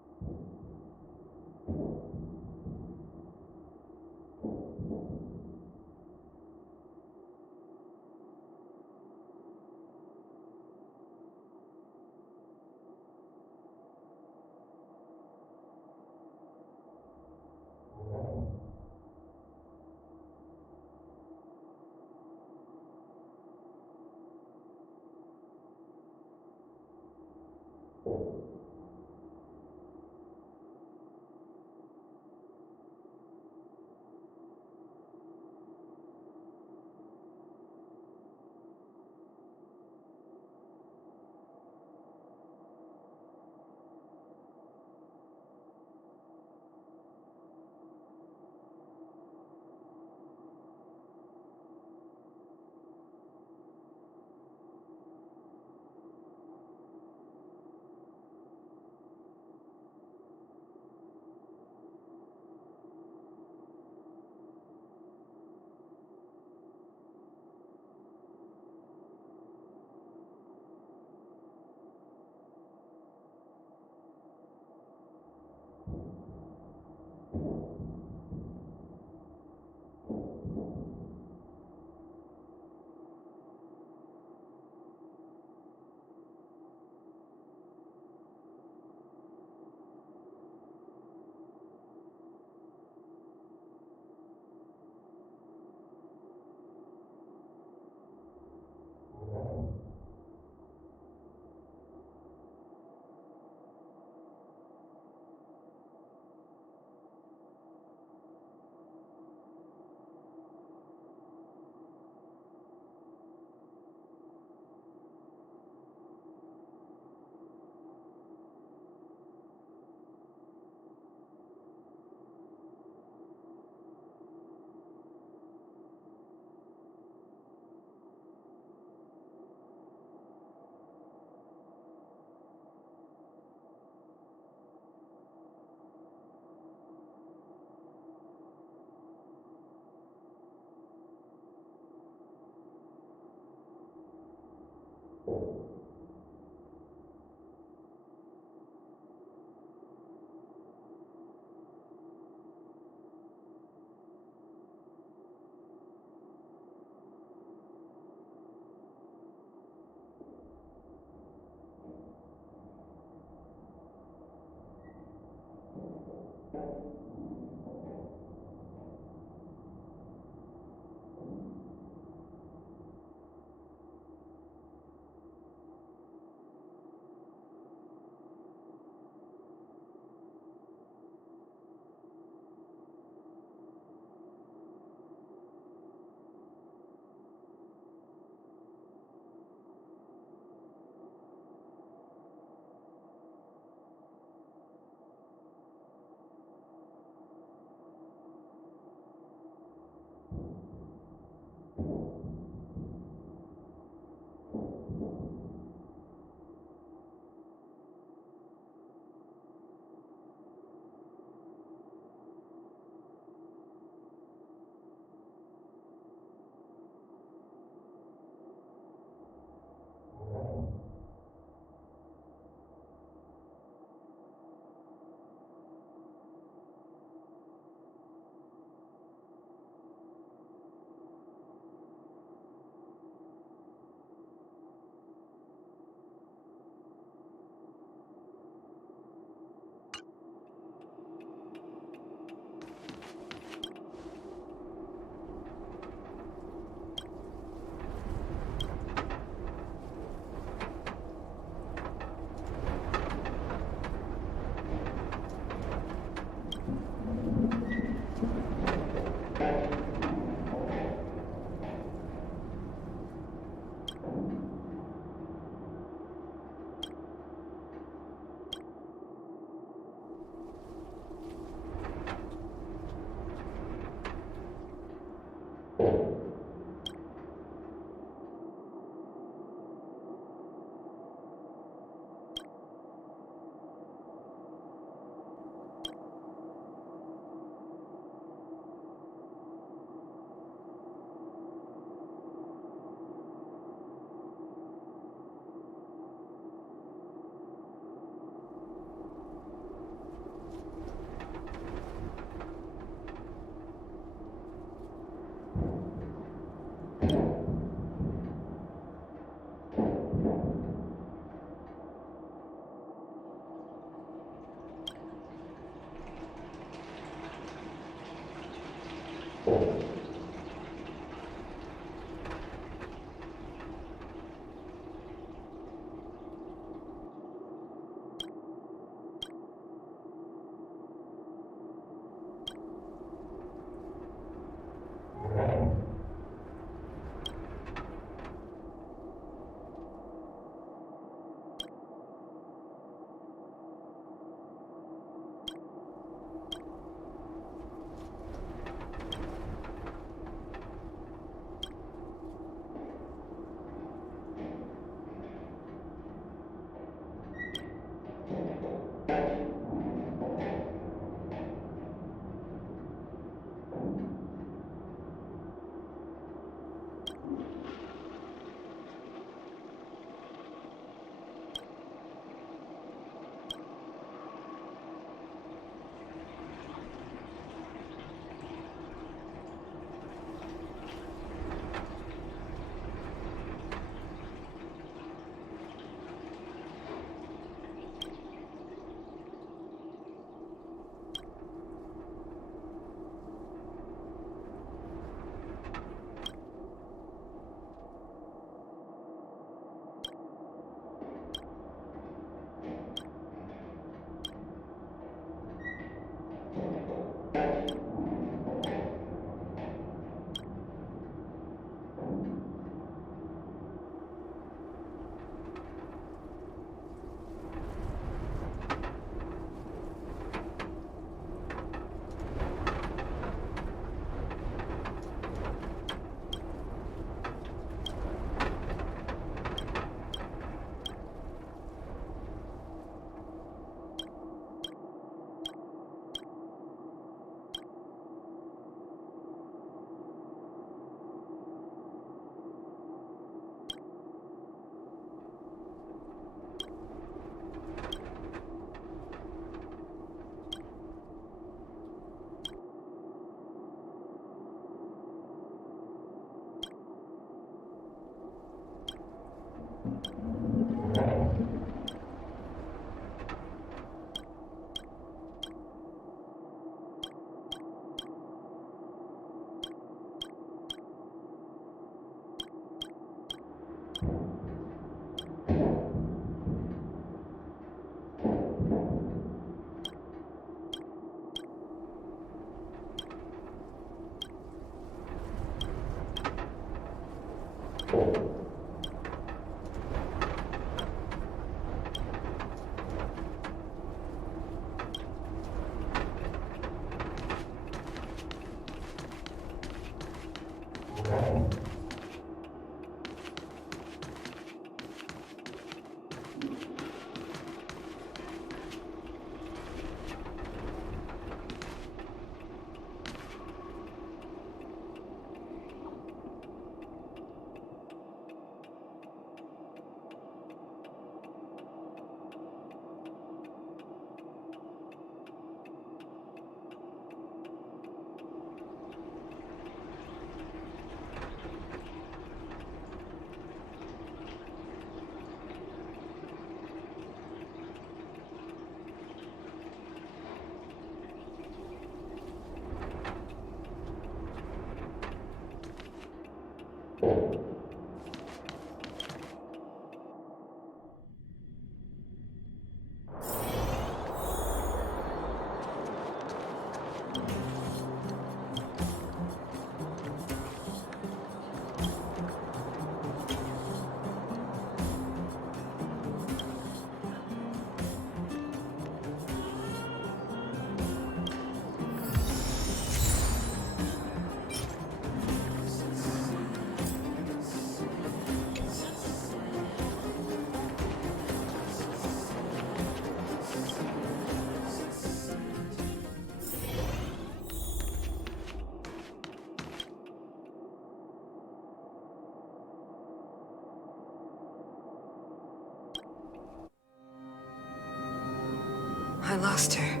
I lost her.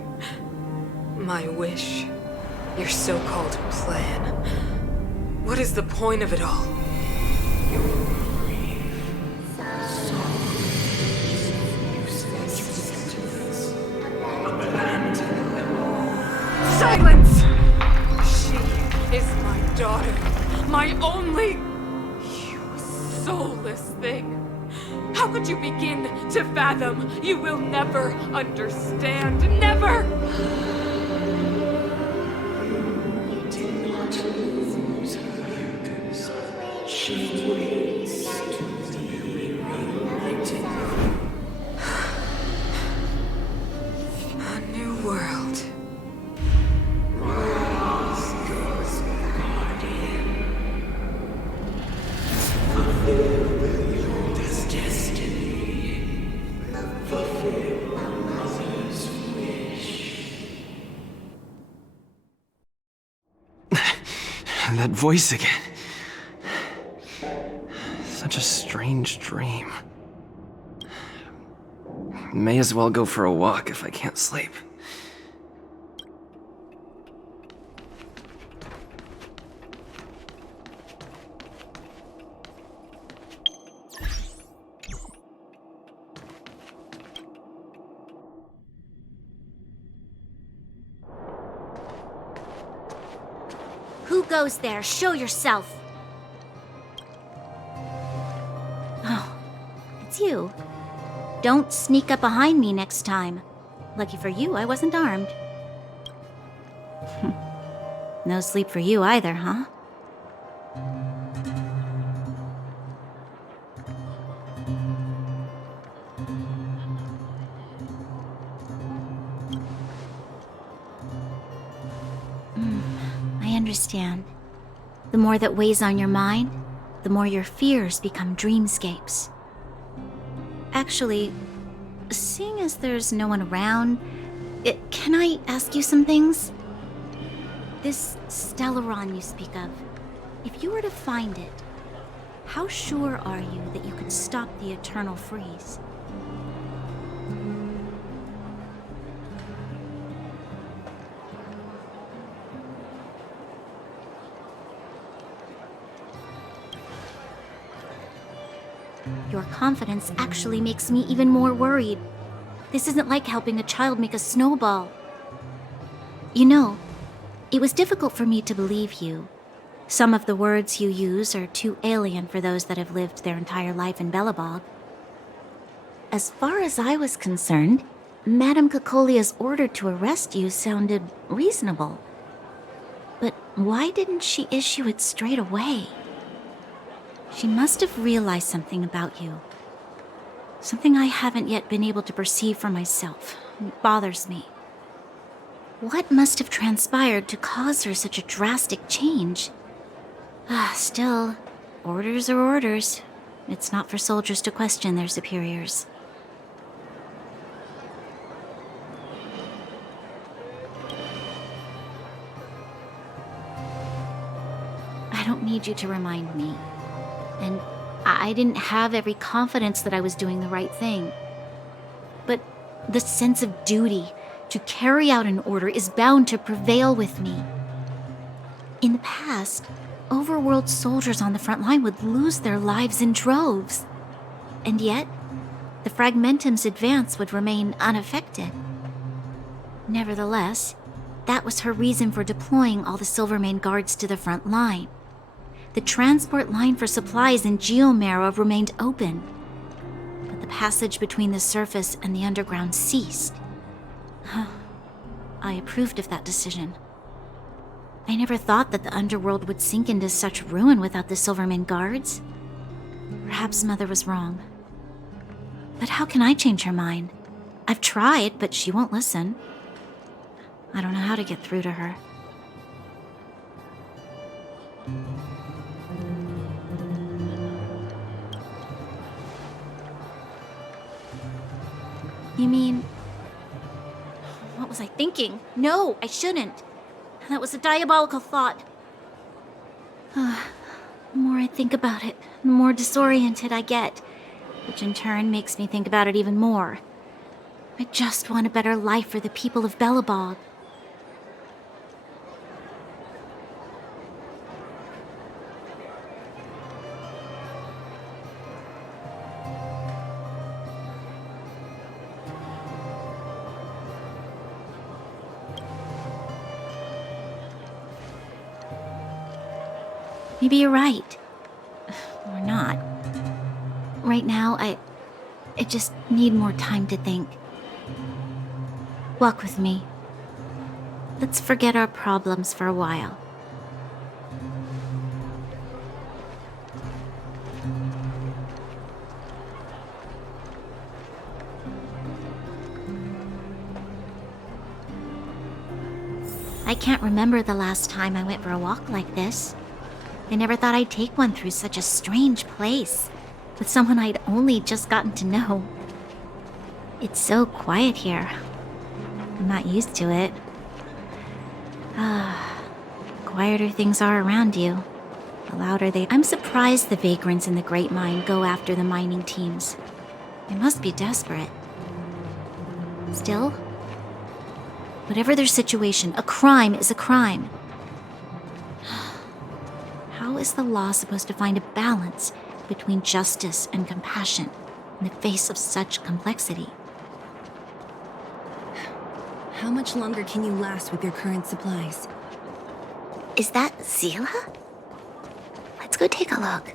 My wish. Your so-called plan. What is the point of it all? Silence! She is my daughter. My only... You soulless thing. How could you begin to fathom? You will never understand. Never! A new world. That voice again. Such a strange dream. May as well go for a walk if I can't sleep. Who goes there? Show yourself! Oh, it's you. Don't sneak up behind me next time. Lucky for you, I wasn't armed. No sleep for you either, huh? I understand. The more that weighs on your mind, the more your fears become dreamscapes. Actually, seeing as there's no one around, can I ask you some things? This Stellaron you speak of, if you were to find it, how sure are you that you could stop the eternal freeze? Your confidence actually makes me even more worried. This isn't like helping a child make a snowball. You know, it was difficult for me to believe you. Some of the words you use are too alien for those that have lived their entire life in Belobog. As far as I was concerned, Madame Cocolia's order to arrest you sounded reasonable. But why didn't she issue it straight away? She must have realized something about you. Something I haven't yet been able to perceive for myself. It bothers me. What must have transpired to cause her such a drastic change? Still, orders are orders. It's not for soldiers to question their superiors. I don't need you to remind me. And I didn't have every confidence that I was doing the right thing. But the sense of duty to carry out an order is bound to prevail with me. In the past, overworld soldiers on the front line would lose their lives in droves. And yet, the Fragmentum's advance would remain unaffected. Nevertheless, that was her reason for deploying all the Silvermane guards to the front line. The transport line for supplies in Geomera remained open, but the passage between the surface and the underground ceased. I approved of that decision. I never thought that the underworld would sink into such ruin without the Silvermane guards. Perhaps Mother was wrong. But how can I change her mind? I've tried, but she won't listen. I don't know how to get through to her. You mean... What was I thinking? No, I shouldn't. That was a diabolical thought. The more I think about it, the more disoriented I get, which in turn makes me think about it even more. I just want a better life for the people of Belobog. Maybe you're right. Or not. Right now, I just need more time to think. Walk with me. Let's forget our problems for a while. I can't remember the last time I went for a walk like this. I never thought I'd take one through such a strange place, with someone I'd only just gotten to know. It's so quiet here. I'm not used to it. Quieter things are around you, the louder they... I'm surprised the vagrants in the Great Mine go after the mining teams. They must be desperate. Still, whatever their situation, a crime is a crime. How is the law supposed to find a balance between justice and compassion in the face of such complexity? How much longer can you last with your current supplies? Is that Selee? Let's go take a look.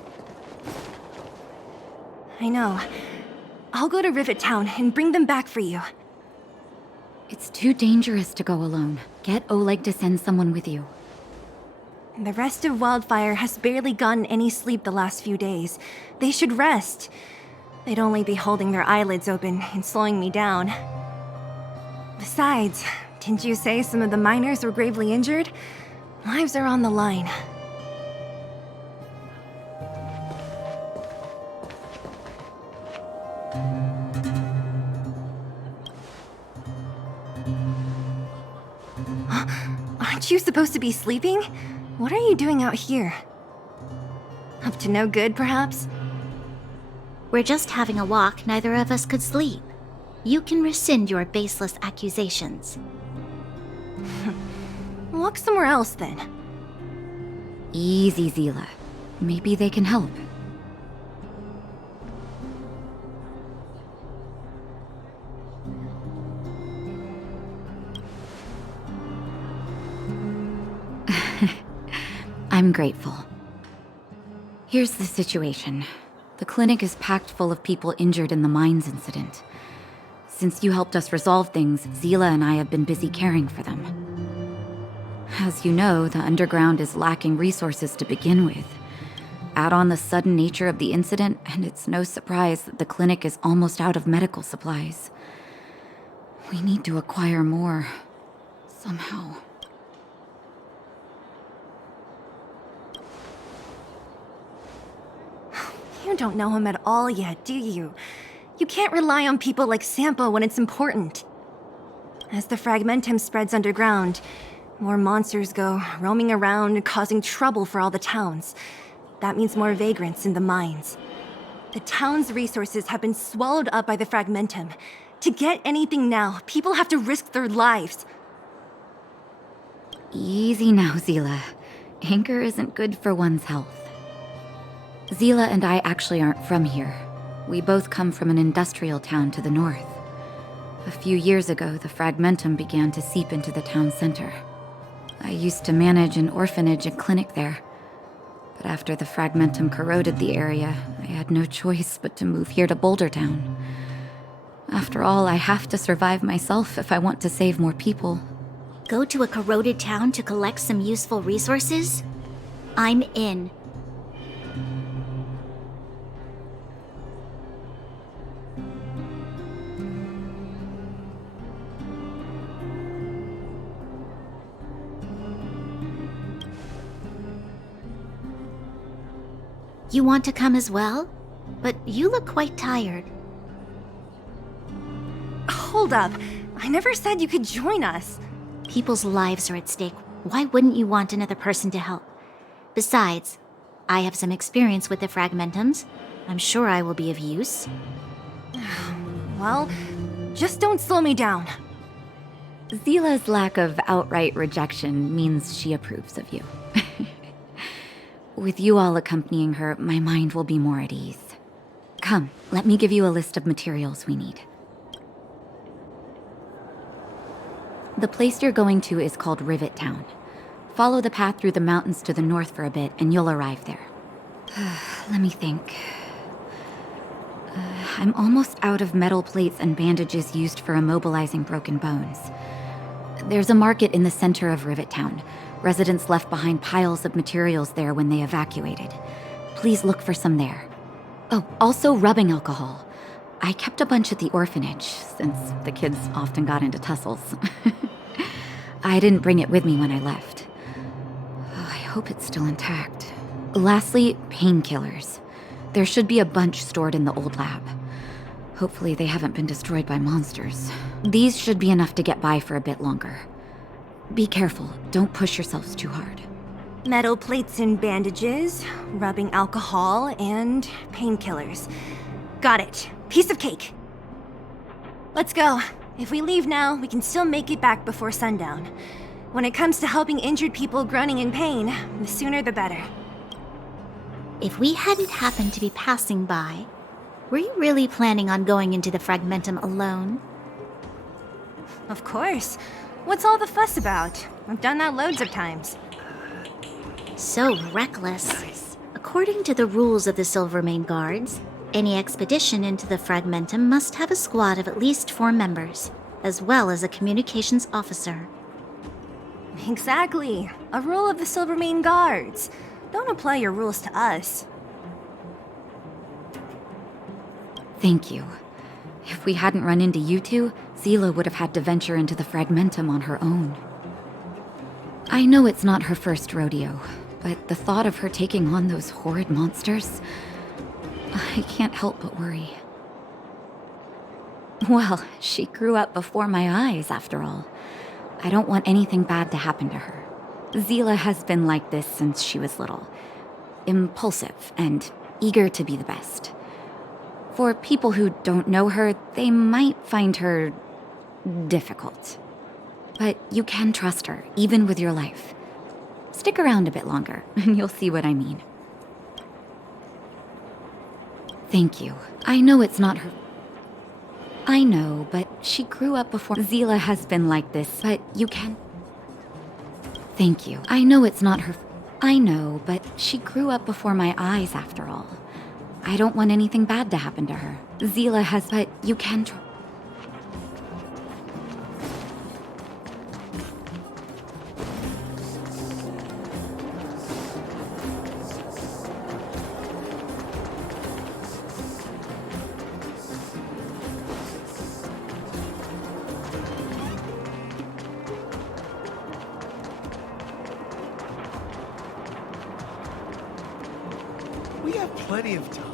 I know. I'll go to Rivet Town and bring them back for you. It's too dangerous to go alone. Get Oleg to send someone with you. The rest of Wildfire has barely gotten any sleep the last few days. They should rest. They'd only be holding their eyelids open and slowing me down. Besides, didn't you say some of the miners were gravely injured? Lives are on the line. Aren't you supposed to be sleeping? What are you doing out here? Up to no good, perhaps? We're just having a walk. Neither of us could sleep. You can rescind your baseless accusations. Walk somewhere else, then. Easy, Selee. Maybe they can help. I'm grateful. Here's the situation. The clinic is packed full of people injured in the mines incident. Since you helped us resolve things, Selee and I have been busy caring for them. As you know, the underground is lacking resources to begin with. Add on the sudden nature of the incident, and it's no surprise that the clinic is almost out of medical supplies. We need to acquire more. Somehow. You don't know him at all yet, do you? You can't rely on people like Sampo when it's important. As the fragmentum spreads underground, more monsters go roaming around, causing trouble for all the towns. That means more vagrants in the mines. The town's resources have been swallowed up by the fragmentum. To get anything now, people have to risk their lives. Easy now, Selee. Anger isn't good for one's health. Selee and I actually aren't from here. We both come from an industrial town to the north. A few years ago, the fragmentum began to seep into the town center. I used to manage an orphanage and clinic there. But after the fragmentum corroded the area, I had no choice but to move here to Boulder Town. After all, I have to survive myself if I want to save more people. Go to a corroded town to collect some useful resources? I'm in. You want to come as well? But you look quite tired. Hold up. I never said you could join us. People's lives are at stake. Why wouldn't you want another person to help? Besides, I have some experience with the fragmentums. I'm sure I will be of use. Well, just don't slow me down. Selee's lack of outright rejection means she approves of you. With you all accompanying her, my mind will be more at ease. Come, let me give you a list of materials we need. The place you're going to is called Rivet Town. Follow the path through the mountains to the north for a bit, and you'll arrive there. Let me think. I'm almost out of metal plates and bandages used for immobilizing broken bones. There's a market in the center of Rivet Town. Residents left behind piles of materials there when they evacuated. Please look for some there. Oh, also rubbing alcohol. I kept a bunch at the orphanage, since the kids often got into tussles. I didn't bring it with me when I left. Oh, I hope it's still intact. Lastly, painkillers. There should be a bunch stored in the old lab. Hopefully they haven't been destroyed by monsters. These should be enough to get by for a bit longer. Be careful, don't push yourselves too hard. Metal plates and bandages, rubbing alcohol, and painkillers. Got it. Piece of cake. Let's go. If we leave now, we can still make it back before sundown. When it comes to helping injured people groaning in pain, the sooner the better. If we hadn't happened to be passing by, were you really planning on going into the Fragmentum alone? Of course. What's all the fuss about? I've done that loads of times. So reckless. According to the rules of the Silvermane Guards, any expedition into the Fragmentum must have a squad of at least 4 members, as well as a communications officer. Exactly. A rule of the Silvermane Guards. Don't apply your rules to us. Thank you. If we hadn't run into you two, Selee would have had to venture into the Fragmentum on her own. I know it's not her first rodeo, but the thought of her taking on those horrid monsters, I can't help but worry. Well, she grew up before my eyes, after all. I don't want anything bad to happen to her. Selee has been like this since she was little. Impulsive and eager to be the best. For people who don't know her, they might find her difficult. But you can trust her, even with your life. Stick around a bit longer, and you'll see what I mean. Thank you. I know it's not her... I know, but she grew up before... Selee has been like this, but you can... Thank you. I know it's not her... I know, but she grew up before my eyes, after all. I don't want anything bad to happen to her. Selee has... But you can... We have plenty of time.